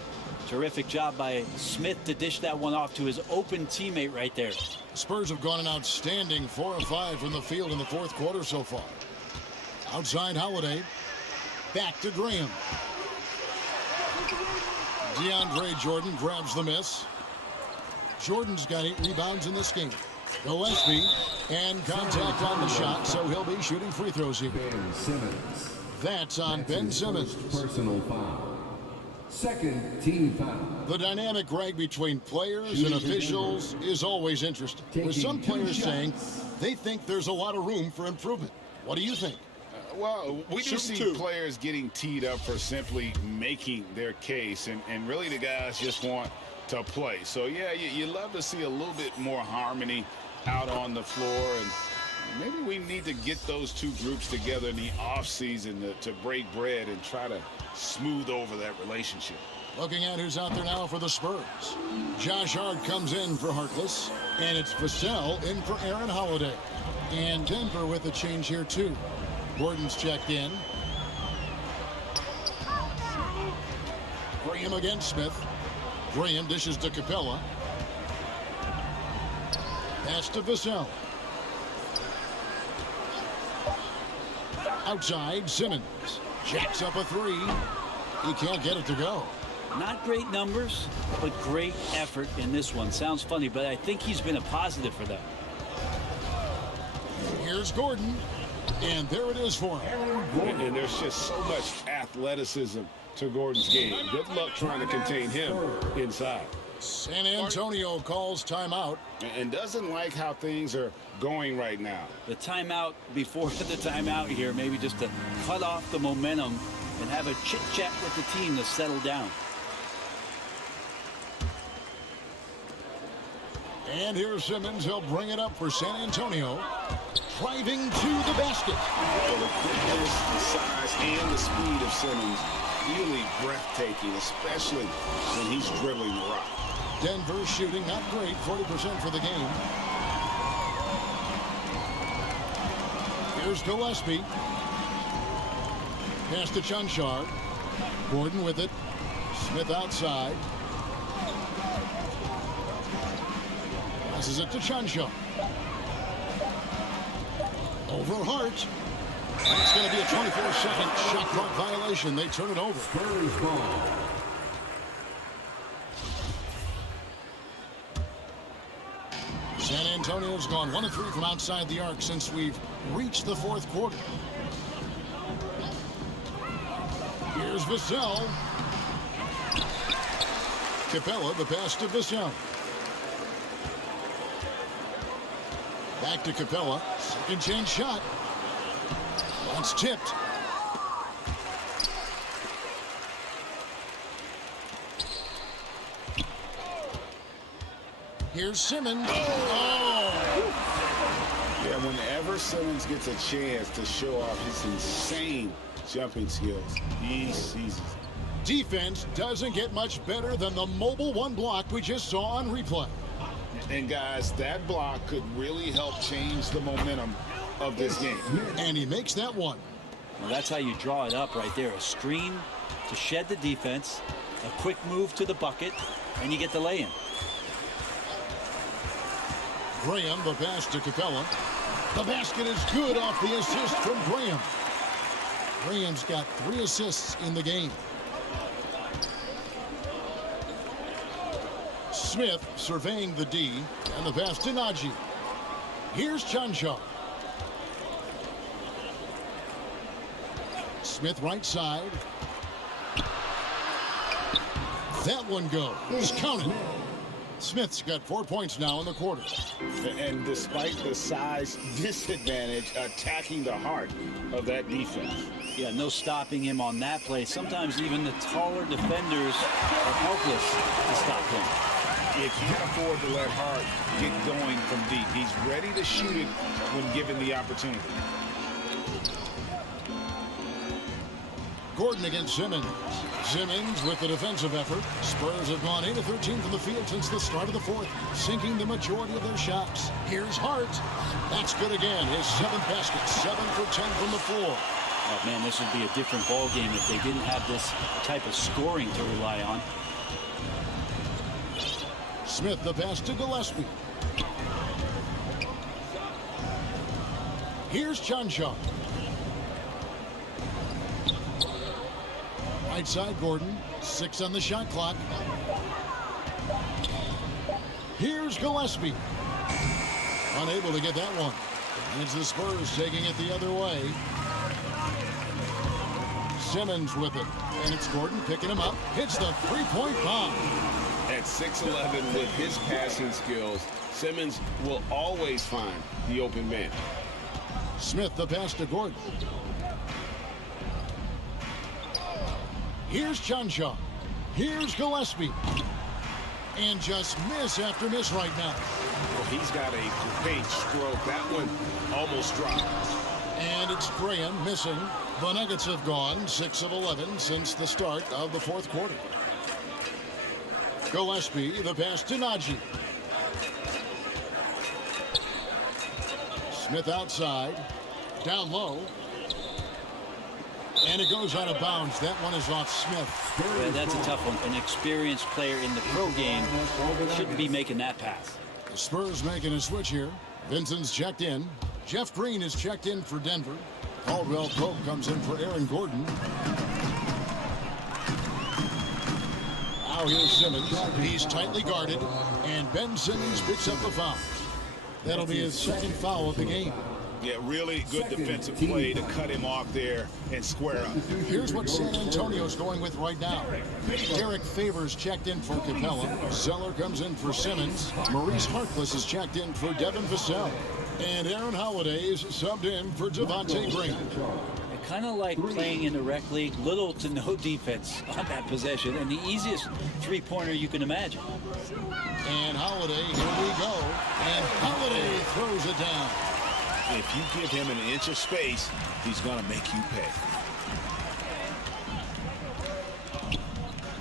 Terrific job by Smith to dish that one off to his open teammate right there. Spurs have gone an outstanding 4 of 5 from the field in the fourth quarter so far. Outside Holiday. Back to Graham. DeAndre Jordan grabs the miss. Jordan's got 8 rebounds in this game. Gillespie and contact on the shot, so he'll be shooting free throws here. Ben Simmons. That's on Ben Simmons. Personal foul. Second team foul. The dynamic, Greg, between players and officials is always interesting. With some players saying they think there's a lot of room for improvement. What do you think? Well, we do see players getting teed up for simply making their case, and really the guys just want to play. So, yeah, you love to see a little bit more harmony out on the floor, and maybe we need to get those two groups together in the offseason to break bread and try to smooth over that relationship. Looking at who's out there now for the Spurs. Josh Hart comes in for Harkless, and it's Vassell in for Aaron Holiday. And Denver with a change here, too. Gordon's checked in. Graham against Smith. Graham dishes to Capella. Pass to Vassell. Outside, Simmons. Jacks up a 3. He can't get it to go. Not great numbers, but great effort in this one. Sounds funny, but I think he's been a positive for them. Here's Gordon. And there it is for him. And there's just so much athleticism to Gordon's game. Good luck trying to contain him inside. San Antonio calls timeout. And doesn't like how things are going right now. The timeout before the timeout here, maybe just to cut off the momentum and have a chit-chat with the team to settle down. And here's Simmons. He'll bring it up for San Antonio. Driving to the basket. Well, the quickness, the size, and the speed of Simmons really breathtaking, especially when he's dribbling the rock. Denver shooting not great, 40% for the game. Here's Gillespie. Pass to Chunchard. Gordon with it. Smith outside. Passes it to Chunchard. Over Hart. That's going to be a 24-second shot clock violation. They turn it over. Spurs ball. San Antonio's gone 1 of 3 from outside the arc since we've reached the fourth quarter. Here's Vassell. Capella, the pass to Vassell. Back to Capella. Second chance shot. That's tipped. Here's Simmons. Oh! Yeah, whenever Simmons gets a chance to show off his insane jumping skills, he seizes. Defense doesn't get much better than the mobile one block we just saw on replay. And guys, that block could really help change the momentum of this game. And he makes that one. Well, that's how you draw it up right there. A screen to shed the defense, a quick move to the bucket, and you get the lay-in. Graham, the pass to Capella. The basket is good off the assist from Graham. Graham's got 3 assists in the game. Smith surveying the D, and the pass to Najee. Here's Chunchard. Smith right side. That one goes. Count it. Smith's got 4 points now in the quarter. And despite the size disadvantage, attacking the heart of that defense. Yeah, no stopping him on that play. Sometimes even the taller defenders are helpless to stop him. You can't afford to let Hart get going from deep. He's ready to shoot it when given the opportunity. Gordon against Simmons. Simmons with the defensive effort. Spurs have gone 8 of 13 from the field since the start of the fourth, sinking the majority of their shots. Here's Hart. That's good again. His 7th basket, 7 for 10 from the floor. Oh, man, this would be a different ball game if they didn't have this type of scoring to rely on. Smith the pass to Gillespie. Here's Chanshaw. Right side Gordon. 6 on the shot clock. Here's Gillespie. Unable to get that one. It's the Spurs taking it the other way. Simmons with it. And it's Gordon picking him up. Hits the three-point bomb. At 6'11" with his passing skills, Simmons will always find the open man. Smith the pass to Gordon. Here's Chanshaw. Here's Gillespie. And just miss after miss right now. Well, he's got a great stroke. That one almost dropped. And it's Graham missing. The Nuggets have gone 6 of 11 since the start of the fourth quarter. Gillespie, the pass to Najee. Smith outside. Down low. And it goes out of bounds. That one is off Smith. Yeah, that's a tough one. An experienced player in the pro game shouldn't be making that pass. The Spurs making a switch here. Vincent's checked in. Jeff Green is checked in for Denver. Caldwell Pope comes in for Aaron Gordon. Now here's Simmons. He's tightly guarded. And Ben Simmons picks up the foul. That'll be his 2nd foul of the game. Yeah, really good defensive play to cut him off there and square up. Here's what San Antonio's going with right now. Derek Favors checked in for Capella. Zeller comes in for Simmons. Maurice Harkless is checked in for Devin Vassell. And Aaron Holiday is subbed in for Devontae Green. Kind of like playing in the rec league, little to no defense on that possession, and the easiest three-pointer you can imagine. And Holiday, here we go. And Holiday throws it down. If you give him an inch of space, he's going to make you pay.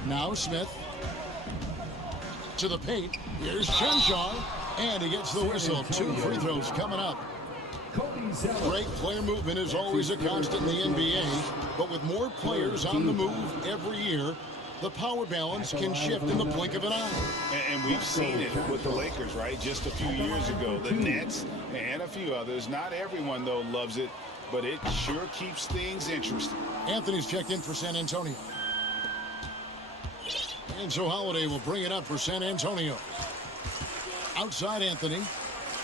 Now Smith to the paint. Here's Chanshaw. And he gets the whistle. 2 free throws coming up. Great player movement is always a constant in the NBA, but with more players on the move every year, the power balance can shift in the blink of an eye. And we've seen it with the Lakers, right? Just a few years ago. The Nets and a few others. Not everyone, though, loves it, but it sure keeps things interesting. Anthony's checked in for San Antonio. And so Holiday will bring it up for San Antonio. Outside Anthony.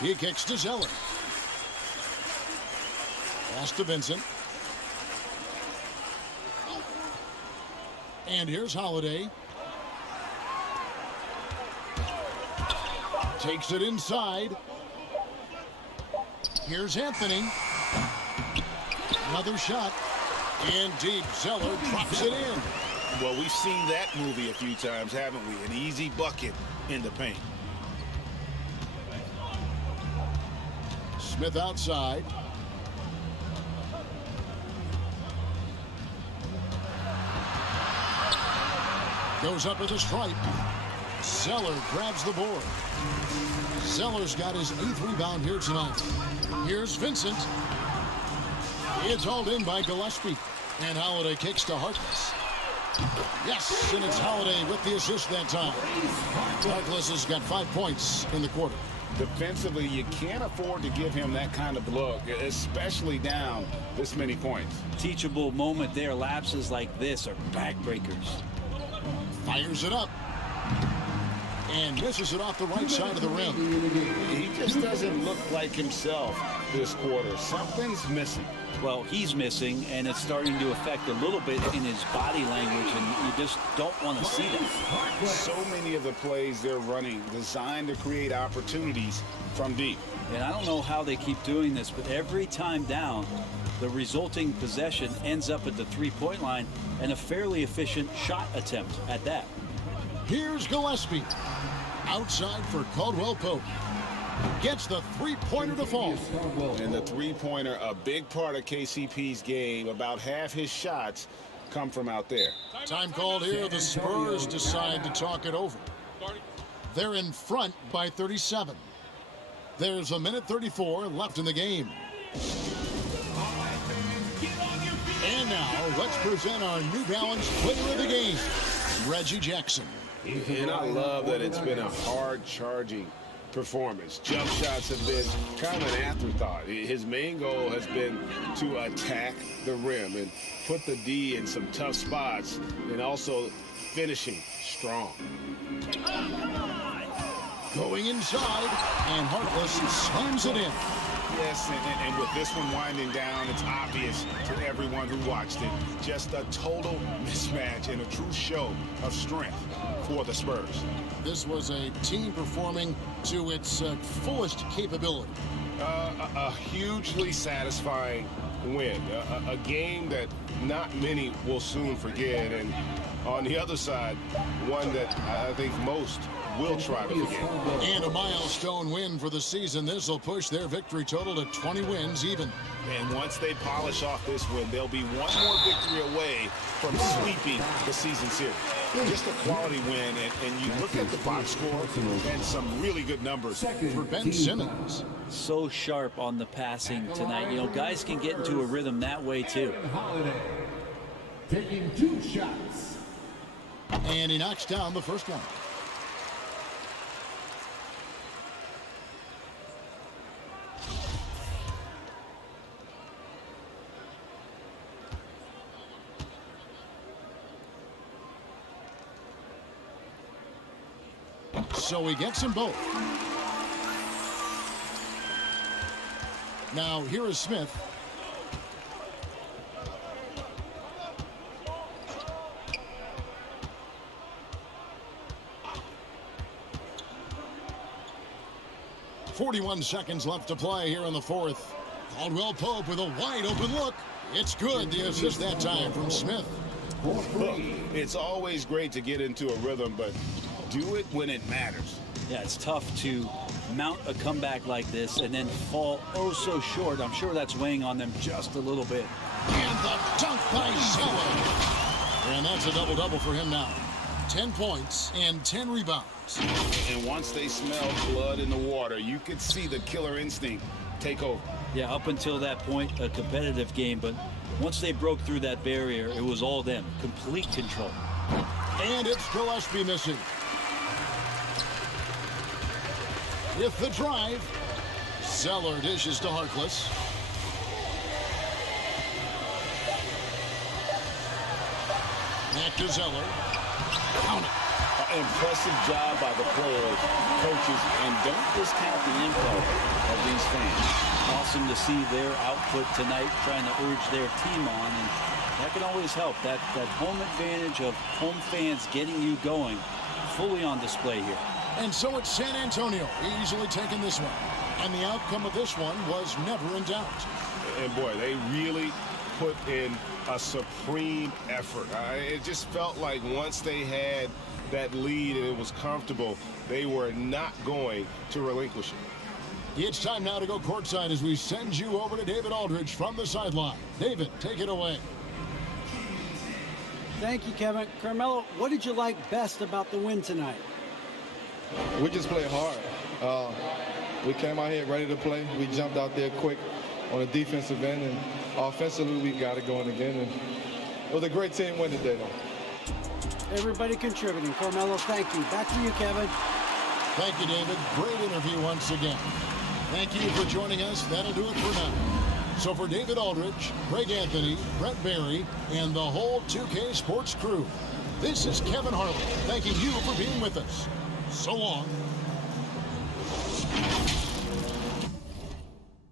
He kicks to Zeller. Pass to Vincent. And here's Holiday. Takes it inside. Here's Anthony. Another shot. And deep. Zeller drops it in. Well, we've seen that movie a few times, haven't we? An easy bucket in the paint. Smith outside. Goes up with a stripe. Zeller grabs the board. Zeller's got his 8th rebound here tonight. Here's Vincent. It's hauled in by Gillespie. And Holiday kicks to Harkless. Yes, and it's Holiday with the assist that time. Harkless has got 5 points in the quarter. Defensively, you can't afford to give him that kind of look, especially down this many points. Teachable moment there. Lapses like this are backbreakers. Fires it up. And misses it off the right side of the rim. He just doesn't look like himself this quarter. Something's missing. Well, he's missing, and it's starting to affect a little bit in his body language, and you just don't want to see that. So many of the plays they're running designed to create opportunities from deep. And I don't know how they keep doing this, but every time down, the resulting possession ends up at the three-point line, and a fairly efficient shot attempt at that. Here's Gillespie. Outside for Caldwell Pope. Gets the three-pointer to fall. And the three-pointer, a big part of KCP's game. About half his shots come from out there. Time called here. The Spurs decide to talk it over. They're in front by 37. There's a minute 34 left in the game. And now, let's present our New Balance player of the game, Reggie Jackson. And I love that it's been a hard-charging performance. Jump shots have been kind of an afterthought. His main goal has been to attack the rim and put the D in some tough spots, and also finishing strong. Going inside, and Harkless slams it in. Yes, and with this one winding down, it's obvious to everyone who watched it. Just a total mismatch and a true show of strength for the Spurs. This was a team performing to its fullest capability. A hugely satisfying win. A game that not many will soon forget. And on the other side, one that I think most will try to forget. And a milestone win for the season. This will push their victory total to 20 wins even. And once they polish off this win, they'll be one more victory away from sweeping the season series. Just a quality win, and you look at the box score and some really good numbers for Ben Simmons. So sharp on the passing tonight. You know, guys can get into a rhythm that way too. Taking 2 shots. And he knocks down the first one. So he gets them both. Now here is Smith. .41 seconds left to play here in the fourth. Caldwell Pope with a wide open look. It's good. The assist that time from Smith. Look, it's always great to get into a rhythm, but do it when it matters. Yeah, it's tough to mount a comeback like this and then fall oh so short. I'm sure that's weighing on them just a little bit. And the dunk by Zeller. And that's a double-double for him now. 10 points and 10 rebounds. And once they smell blood in the water, you could see the killer instinct take over. Yeah, up until that point, a competitive game, but once they broke through that barrier, it was all them. Complete control. And it's Gillespie missing. With the drive, Zeller dishes to Harkless. Back to Zeller. Count it. Impressive job by the players, coaches, and don't discount the info of these fans. Awesome to see their output tonight, trying to urge their team on, and that can always help. That home advantage of home fans getting you going, fully on display here. And so it's San Antonio easily taking this one. And the outcome of this one was never in doubt. And boy, they really put in a supreme effort. It just felt like once they had that lead and it was comfortable, they were not going to relinquish it. It's time now to go courtside as we send you over to David Aldridge from the sideline. David, take it away. Thank you, Kevin. Carmelo, what did you like best about the win tonight? We just played hard. We came out here ready to play. We jumped out there quick on the defensive end, and offensively we got it going again. And it was a great team win today, though. Everybody contributing. Carmelo, thank you. Back to you, Kevin. Thank you, David. Great interview once again. Thank you for joining us. That'll do it for now. So for David Aldridge, Greg Anthony, Brett Barry, and the whole 2K Sports crew, this is Kevin Harlan thanking you for being with us. So long.